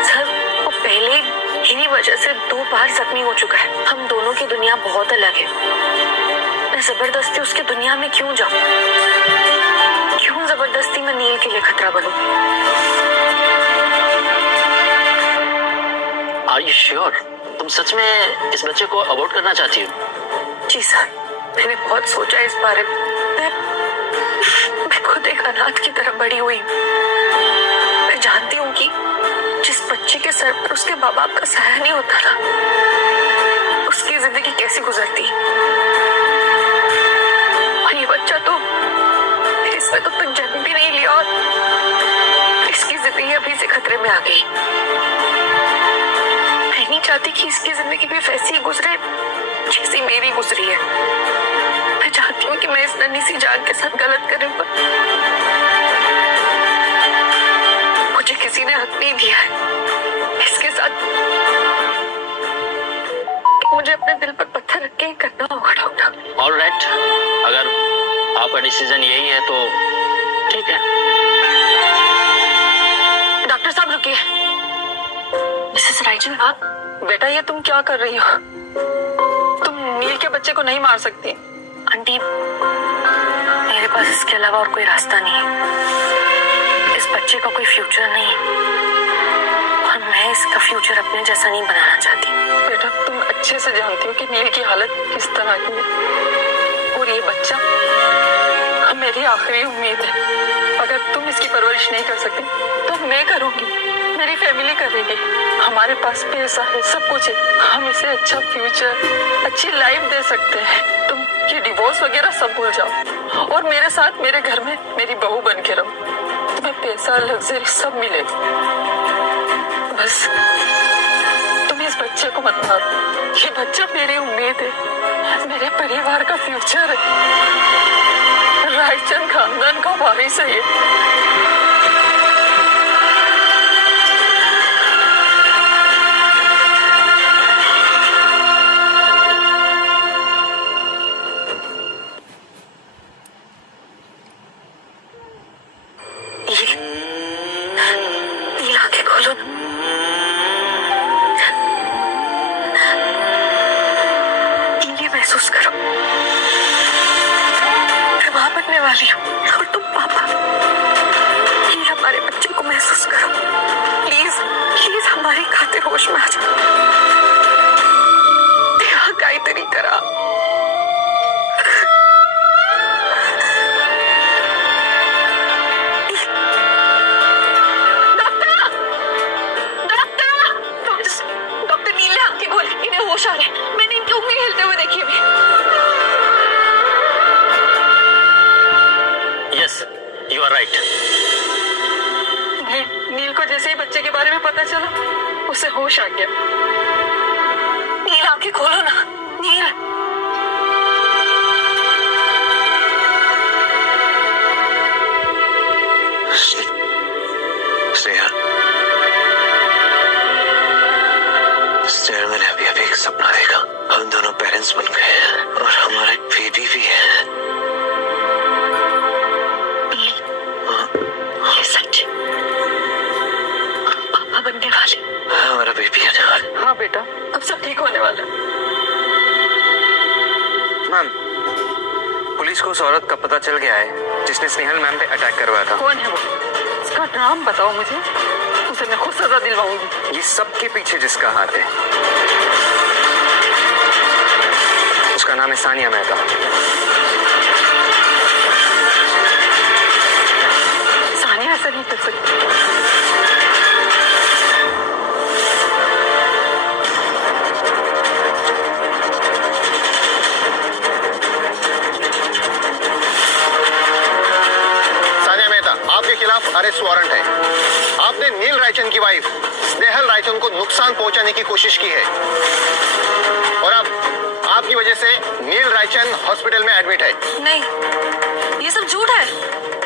सर, वो पहले इन्हीं वजह से 2 बार जख्मी हो चुका है। हम दोनों की दुनिया बहुत अलग है। मैं जबरदस्ती उसकी दुनिया में क्यों जाऊं? क्यों जबरदस्ती मैं नील के लिए खतरा बनूं? आर यू श्योर तुम सच में इस बच्चे को अबॉर्ट करना चाहती हो? जी सर, मैंने बहुत सोचा इस बारे में। मैं खुद एक अनाथ की तरह बड़ी हुई। मैं जानती हूँ कि जिस बच्चे के सर पर उसके माँ बाप का साया नहीं होता ना, उसकी जिंदगी कैसी गुजरती। और ये बच्चा तो इसने तो तक जन्म भी नहीं लिया और इसकी जिंदगी अभी से खतरे में आ गई। मैं नहीं चाहती कि इसकी जिंदगी जिंदगी भी वैसी ही गुजरे जैसी मेरी गुजरी है। मैं चाहती हूँ कि मैं इस नन्ही सी जान के साथ गलत करूं, पर मुझे किसी ने हक नहीं दिया है इसके साथ। मुझे अपने दिल पर पत्थर रख के ही करना होगा डॉक्टर। ऑलराइट, अगर आपका डिसीजन यही है तो ठीक है। डॉक्टर साहब रुकिए। मिसेस राइचन, आप बेटा ये तुम क्या कर रही हो? तुम नील के बच्चे को नहीं मार सकती। आंटी, मेरे पास इसके अलावा और कोई रास्ता नहीं है। इस बच्चे का कोई फ्यूचर नहीं है और मैं इसका फ्यूचर अपने जैसा नहीं बनाना चाहती। बेटा तुम अच्छे से जानती हो कि नील की हालत किस तरह की है और ये बच्चा मेरी आखिरी उम्मीद है। अगर तुम इसकी परवरिश नहीं कर सकती तो मैं करूंगी, मेरी फैमिली करेगी। हमारे पास पैसा है, सब कुछ है, हम इसे अच्छा फ्यूचर, अच्छी लाइफ दे सकते हैं। तुम ये डिवोर्स वगैरह सब भूल जाओ और मेरे साथ मेरे घर में मेरी बहू बन के रहो। तुम्हें पैसा, लग्जरी सब मिलेगा। बस तुम इस बच्चे को मत मारो। ये बच्चा मेरी उम्मीद है, मेरे परिवार का फ्यूचर है, रायचंद खानदान का वारिस है ये। नील, आंखें खोलो ना। ये महसूस करो, मैं मां बनने वाली हूँ और तुम पापा। ये हमारे बच्चे को महसूस करो। प्लीज प्लीज हमारी खातिर होश में आ जाओ। देवा काहीतरी करा। होश आ रहे, मैंने इनकी उंगली हिलते हुए देखी अभी। Yes, you are right. Neel को जैसे ही बच्चे के बारे में पता चला उसे होश आ गया। नील, आंखें खोलो ना। नील, स्नेहा, स्नेहा, मैंने अभी अभी एक सपना देखा। हम दोनों पेरेंट्स बन गए हैं और हमारा एक बेबी भी है। नील, ये सच, हम पापा बनने वाले। हमारा बेबी आने वाला। हाँ बेटा, अब सब ठीक होने वाला। मैम, पुलिस को उस औरत का पता चल गया है जिसने स्नेहल मैम पे अटैक करवाया था। कौन है वो? उसका नाम बताओ मुझे, उसे मैं खुद सजा दिलवाऊंगी। ये सबके पीछे जिसका हाथ है उसका नाम है सानिया मेहता। सानिया ऐसा नहीं कर सकती। सानिया मेहता, आपके खिलाफ अरेस्ट वारंट है। आपने नील रायचंद की वाइफ स्नेहल रायचंद को नुकसान पहुंचाने की कोशिश की है और अब आपकी वजह से नील रायचंद हॉस्पिटल में एडमिट है। नहीं, ये सब झूठ है।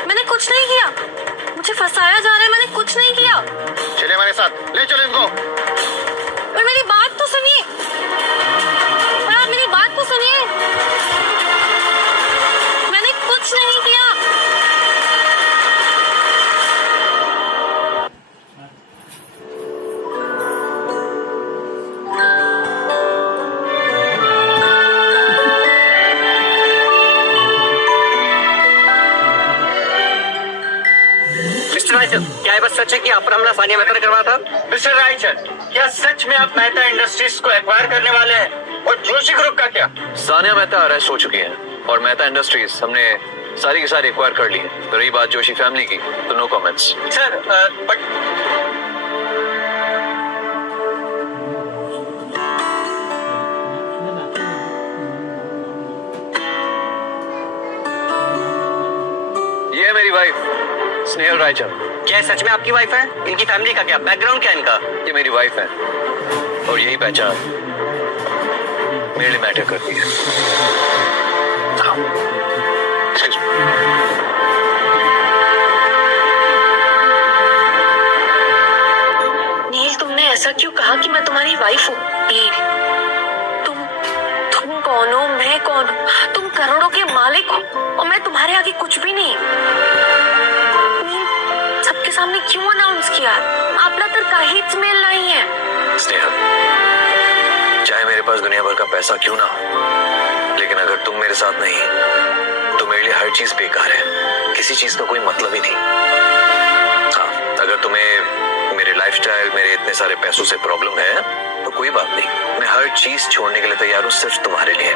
मैंने कुछ नहीं किया, मुझे फंसाया जा रहा है। मैंने कुछ नहीं किया। चलिए हमारे साथ, ले चलो इनको। और मेरी बात तो सुनिए, और आप मेरी बात तो सुनिए। मैंने कुछ नहीं किया। क्या ये बस सच है कि आप पर हमला सानिया मेहता ने करवाया था? मिस्टर रायचंद, क्या सच में आप मेहता इंडस्ट्रीज को एक्वायर करने वाले हैं? और जोशी ग्रुप का क्या? सानिया मेहता अरेस्ट हो चुकी हैं और मेहता इंडस्ट्रीज हमने सारी की सारी एक्वायर कर ली है। तो रही बात जोशी फैमिली की, तो नो कमेंट्स। सर, बट ये है मेरी वाइफ स्नेहल रायचंद। क्या सच में आपकी वाइफ है? इनकी फैमिली का क्या बैकग्राउंड, क्या इनका? ये मेरी वाइफ है और यही पहचान। मेरे लिए मैटर करती है। हाँ। Excuse me. नील, तुमने ऐसा क्यों कहा कि मैं तुम्हारी वाइफ हूँ? नील, तुम कौन हो, मैं कौन हूँ? तुम करोड़ों के मालिक हो और मैं तुम्हारे आगे कुछ भी नहीं। नील, सबके सामने क्यों अनाउंस किया? आपला तर काहीच मेल नहीं है। स्नेहा, चाहे मेरे पास दुनिया भर का पैसा क्यों ना हो, लेकिन अगर तुम मेरे साथ नहीं तो मेरे लिए हर चीज बेकार है। किसी चीज का कोई मतलब ही नहीं। हाँ, अगर तुम्हें मेरे लाइफस्टाइल, मेरे इतने सारे पैसों से प्रॉब्लम है तो कोई बात नहीं, मैं हर चीज छोड़ने के लिए तैयार हूँ, सिर्फ तुम्हारे लिए।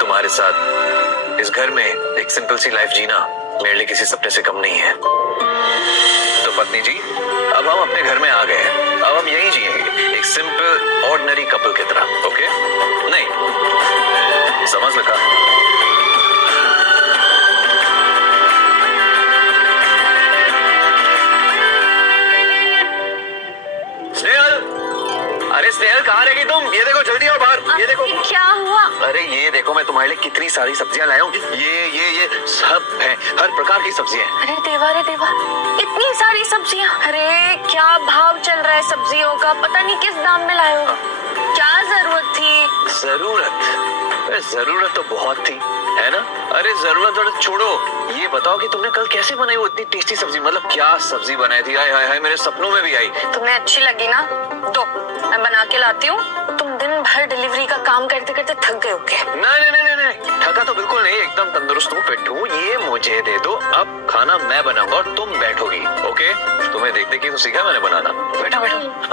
तुम्हारे साथ इस घर में एक सिंपल सी लाइफ जीना मेरे लिए किसी सपने से कम नहीं है। तो पत्नी जी, अब हम अपने घर में आ गए हैं, अब हम यहीं जिएंगे एक सिंपल ऑर्डिनरी कपल की तरह। ओके? नहीं, समझ लगा? अरे स्नेहल, कहाँ रह गई तुम? ये देखो, जल्दी आओ बाहर। ये देखो क्या हुआ? अरे ये देखो, मैं तुम्हारे लिए कितनी सारी सब्जियां लाया हूँ। ये सब है, हर प्रकार की सब्जियां। अरे देवा, इतनी सारी सब्जियां। अरे क्या भाव चल रहा है सब्जियों का? पता नहीं किस दाम में लाए हो। क्या जरूरत थी? जरूरत तो बहुत थी, है ना? अरे जरूरत छोड़ो, ये बताओ कि तुमने कल कैसे बनाई वो इतनी टेस्टी सब्जी? मतलब क्या सब्जी बनाई थी? हाय हाय हाय, मेरे सपनों में भी आई। तुम्हें अच्छी लगी ना? दो, मैं बना के लाती हूँ। तुम दिन भर डिलीवरी का काम करते करते थक गए होगे। नहीं, थका तो बिल्कुल नहीं, एकदम तंदुरुस्त हूँ, फिट हूँ। ये मुझे दे दो, अब खाना मैं बनाऊंगा और तुम बैठोगी। ओके? तुम्हें देख देख के तो सीखा मैंने बनाना। बैठो।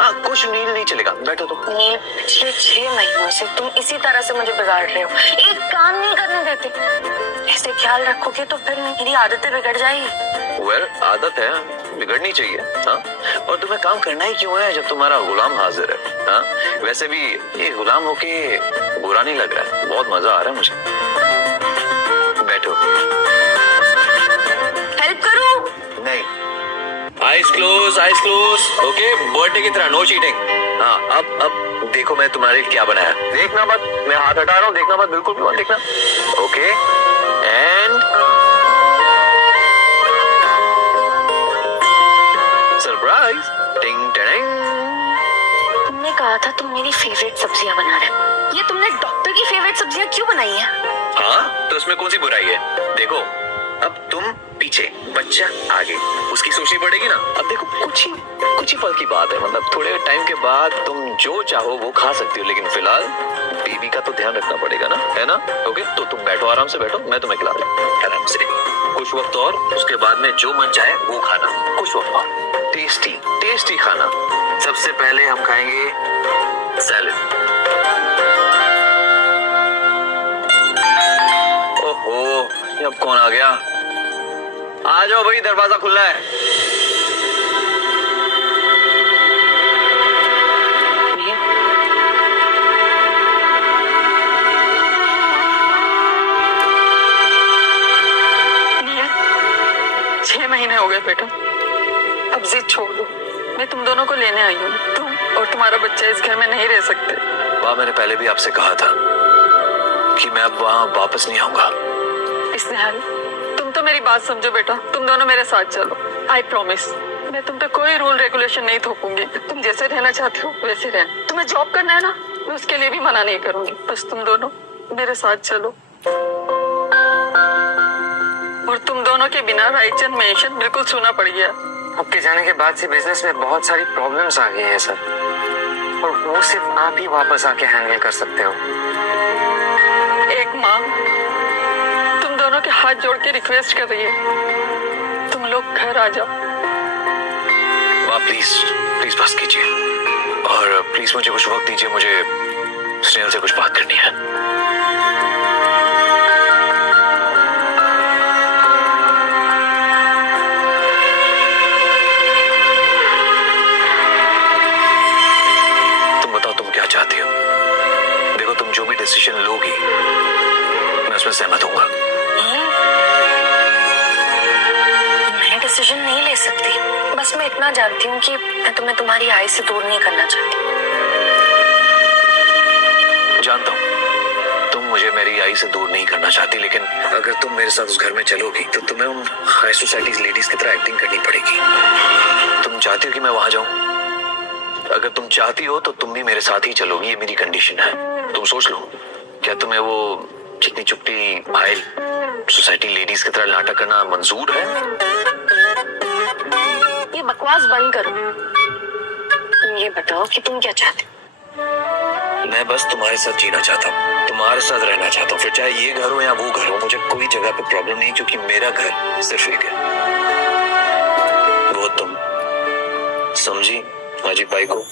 हाँ, कुछ नील नहीं चलेगा, बैठो तुम। नील, पिछले 6 महीनों से तुम इसी तरह से मुझे बिगाड़ रहे हो, एक काम नहीं करने देते। ऐसे ख्याल रखोगे तो फिर मेरी आदतें बिगड़ जाएगी। वेल, आदत है, बिगड़नी चाहिए। हाँ, और तुम्हें काम करना ही क्यों है जब तुम्हारा गुलाम हाजिर है? हाँ, वैसे भी ये गुलाम होके बुरा नहीं लग रहा है, बहुत मजा आ रहा है मुझे। बैठो। हेल्प करूं? नहीं, आइज क्लोज। ओके, बर्थडे की तरह, नो चीटिंग। हाँ, अब देखो मैं तुम्हारे लिए क्या बनाया। देखना मत, मैं हाथ हटा रहा हूँ, देखना मत, बिल्कुल भी मत देखना। Okay, and surprise. टिंग टिंग। तुमने कहा था तुम मेरी फेवरेट सब्जियां बना रहे हो। ये तुमने डॉक्टर की फेवरेट सब्जियां क्यों बनाई है? हाँ, तो उसमें कौन सी बुराई है? देखो, अब तुम पीछे, बच्चा आगे, उसकी सोचनी पड़ेगी ना। अब देखो, कुछ ही पल की बात है, मतलब थोड़े टाइम के बाद तुम जो चाहो वो खा सकती हो, लेकिन फिलहाल बेबी का तो ध्यान रखना पड़ेगा ना, है ना? ओके, तो तुम बैठो, आराम से बैठो, मैं तुम्हें खिला दूं आराम से। कुछ वक्त और, उसके बाद में जो मन चाहे वो खाना। कुछ वक्त और, टेस्टी खाना। सबसे पहले हम खाएंगे सैलेड। ओहो, अब कौन आ गया? आ जाओ भाई, दरवाजा खुला है। नील, 6 महीने हो गए बेटा, अब जिद छोड़ दो। मैं तुम दोनों को लेने आई हूँ। तुम और तुम्हारा बच्चा इस घर में नहीं रह सकते। वाह, मैंने पहले भी आपसे कहा था कि मैं अब वहाँ वापस नहीं आऊंगा। स्नेहल, तुम तो मेरी बात समझो बेटा, तुम दोनों मेरे साथ चलो। आई प्रॉमिस, मैं तुम पे कोई रूल रेगुलेशन नहीं थोपूंगी। तुम जैसे रहना चाहते हो वैसे रहना। तुम्हें जॉब करना है ना, मैं उसके लिए भी मना नहीं करूंगी। बस तुम दोनों मेरे साथ चलो। और तुम दोनों के बिना रायचंद मेंशन बिल्कुल सुना पड़ गया। आपके जाने के बाद से बिजनेस में बहुत सारी प्रॉब्लम्स आ गई हैं सर, और वो सिर्फ आप ही वापस आके हैंडल कर सकते हो। एक माँ तुम दोनों के हाथ जोड़ के रिक्वेस्ट कर रही है, तुम लोग घर आ जाओ। वाह, प्लीज बस कीजिए, और प्लीज मुझे कुछ वक्त दीजिए, मुझे स्नेहल से कुछ बात करनी है। तुम बताओ, तुम क्या चाहती हो? देखो, तुम जो भी डिसीजन लोगी मैं उसमें सहमत हूँगा। मैं डिसीजन नहीं ले सकती, बस मैं इतना जानती हूँ कि मैं तुम्हें तुम्हारी आय से दूर नहीं करना चाहती। जानता हूँ तुम मुझे मेरी आई से दूर नहीं करना चाहती, लेकिन अगर तुम मेरे साथ उस घर में चलोगी तो तुम्हें उन हाई सोसाइटी लेडीज की तरह एक्टिंग करनी पड़ेगी। तुम चाहती हो कि मैं वहां जाऊं? अगर तुम चाहती हो तो तुम भी मेरे साथ ही चलोगी, ये मेरी कंडीशन है। तुम सोच लो, क्या तुम्हें वो चिकनी चुपटी हाई सोसाइटी लेडीज की तरह नाटक करना मंजूर है? ये बकवास बंद करो। तुम ये बताओ कि तुम क्या चाहते हो? मैं बस तुम्हारे साथ जीना चाहता हूँ, तुम्हारे साथ रहना चाहता हूँ, फिर चाहे ये घर हो या वो घर हो, मुझे कोई जगह पे प्रॉब्लम नहीं, क्योंकि मेरा घर सिर्फ एक है, वो तुम। समझी अजीब भाई को?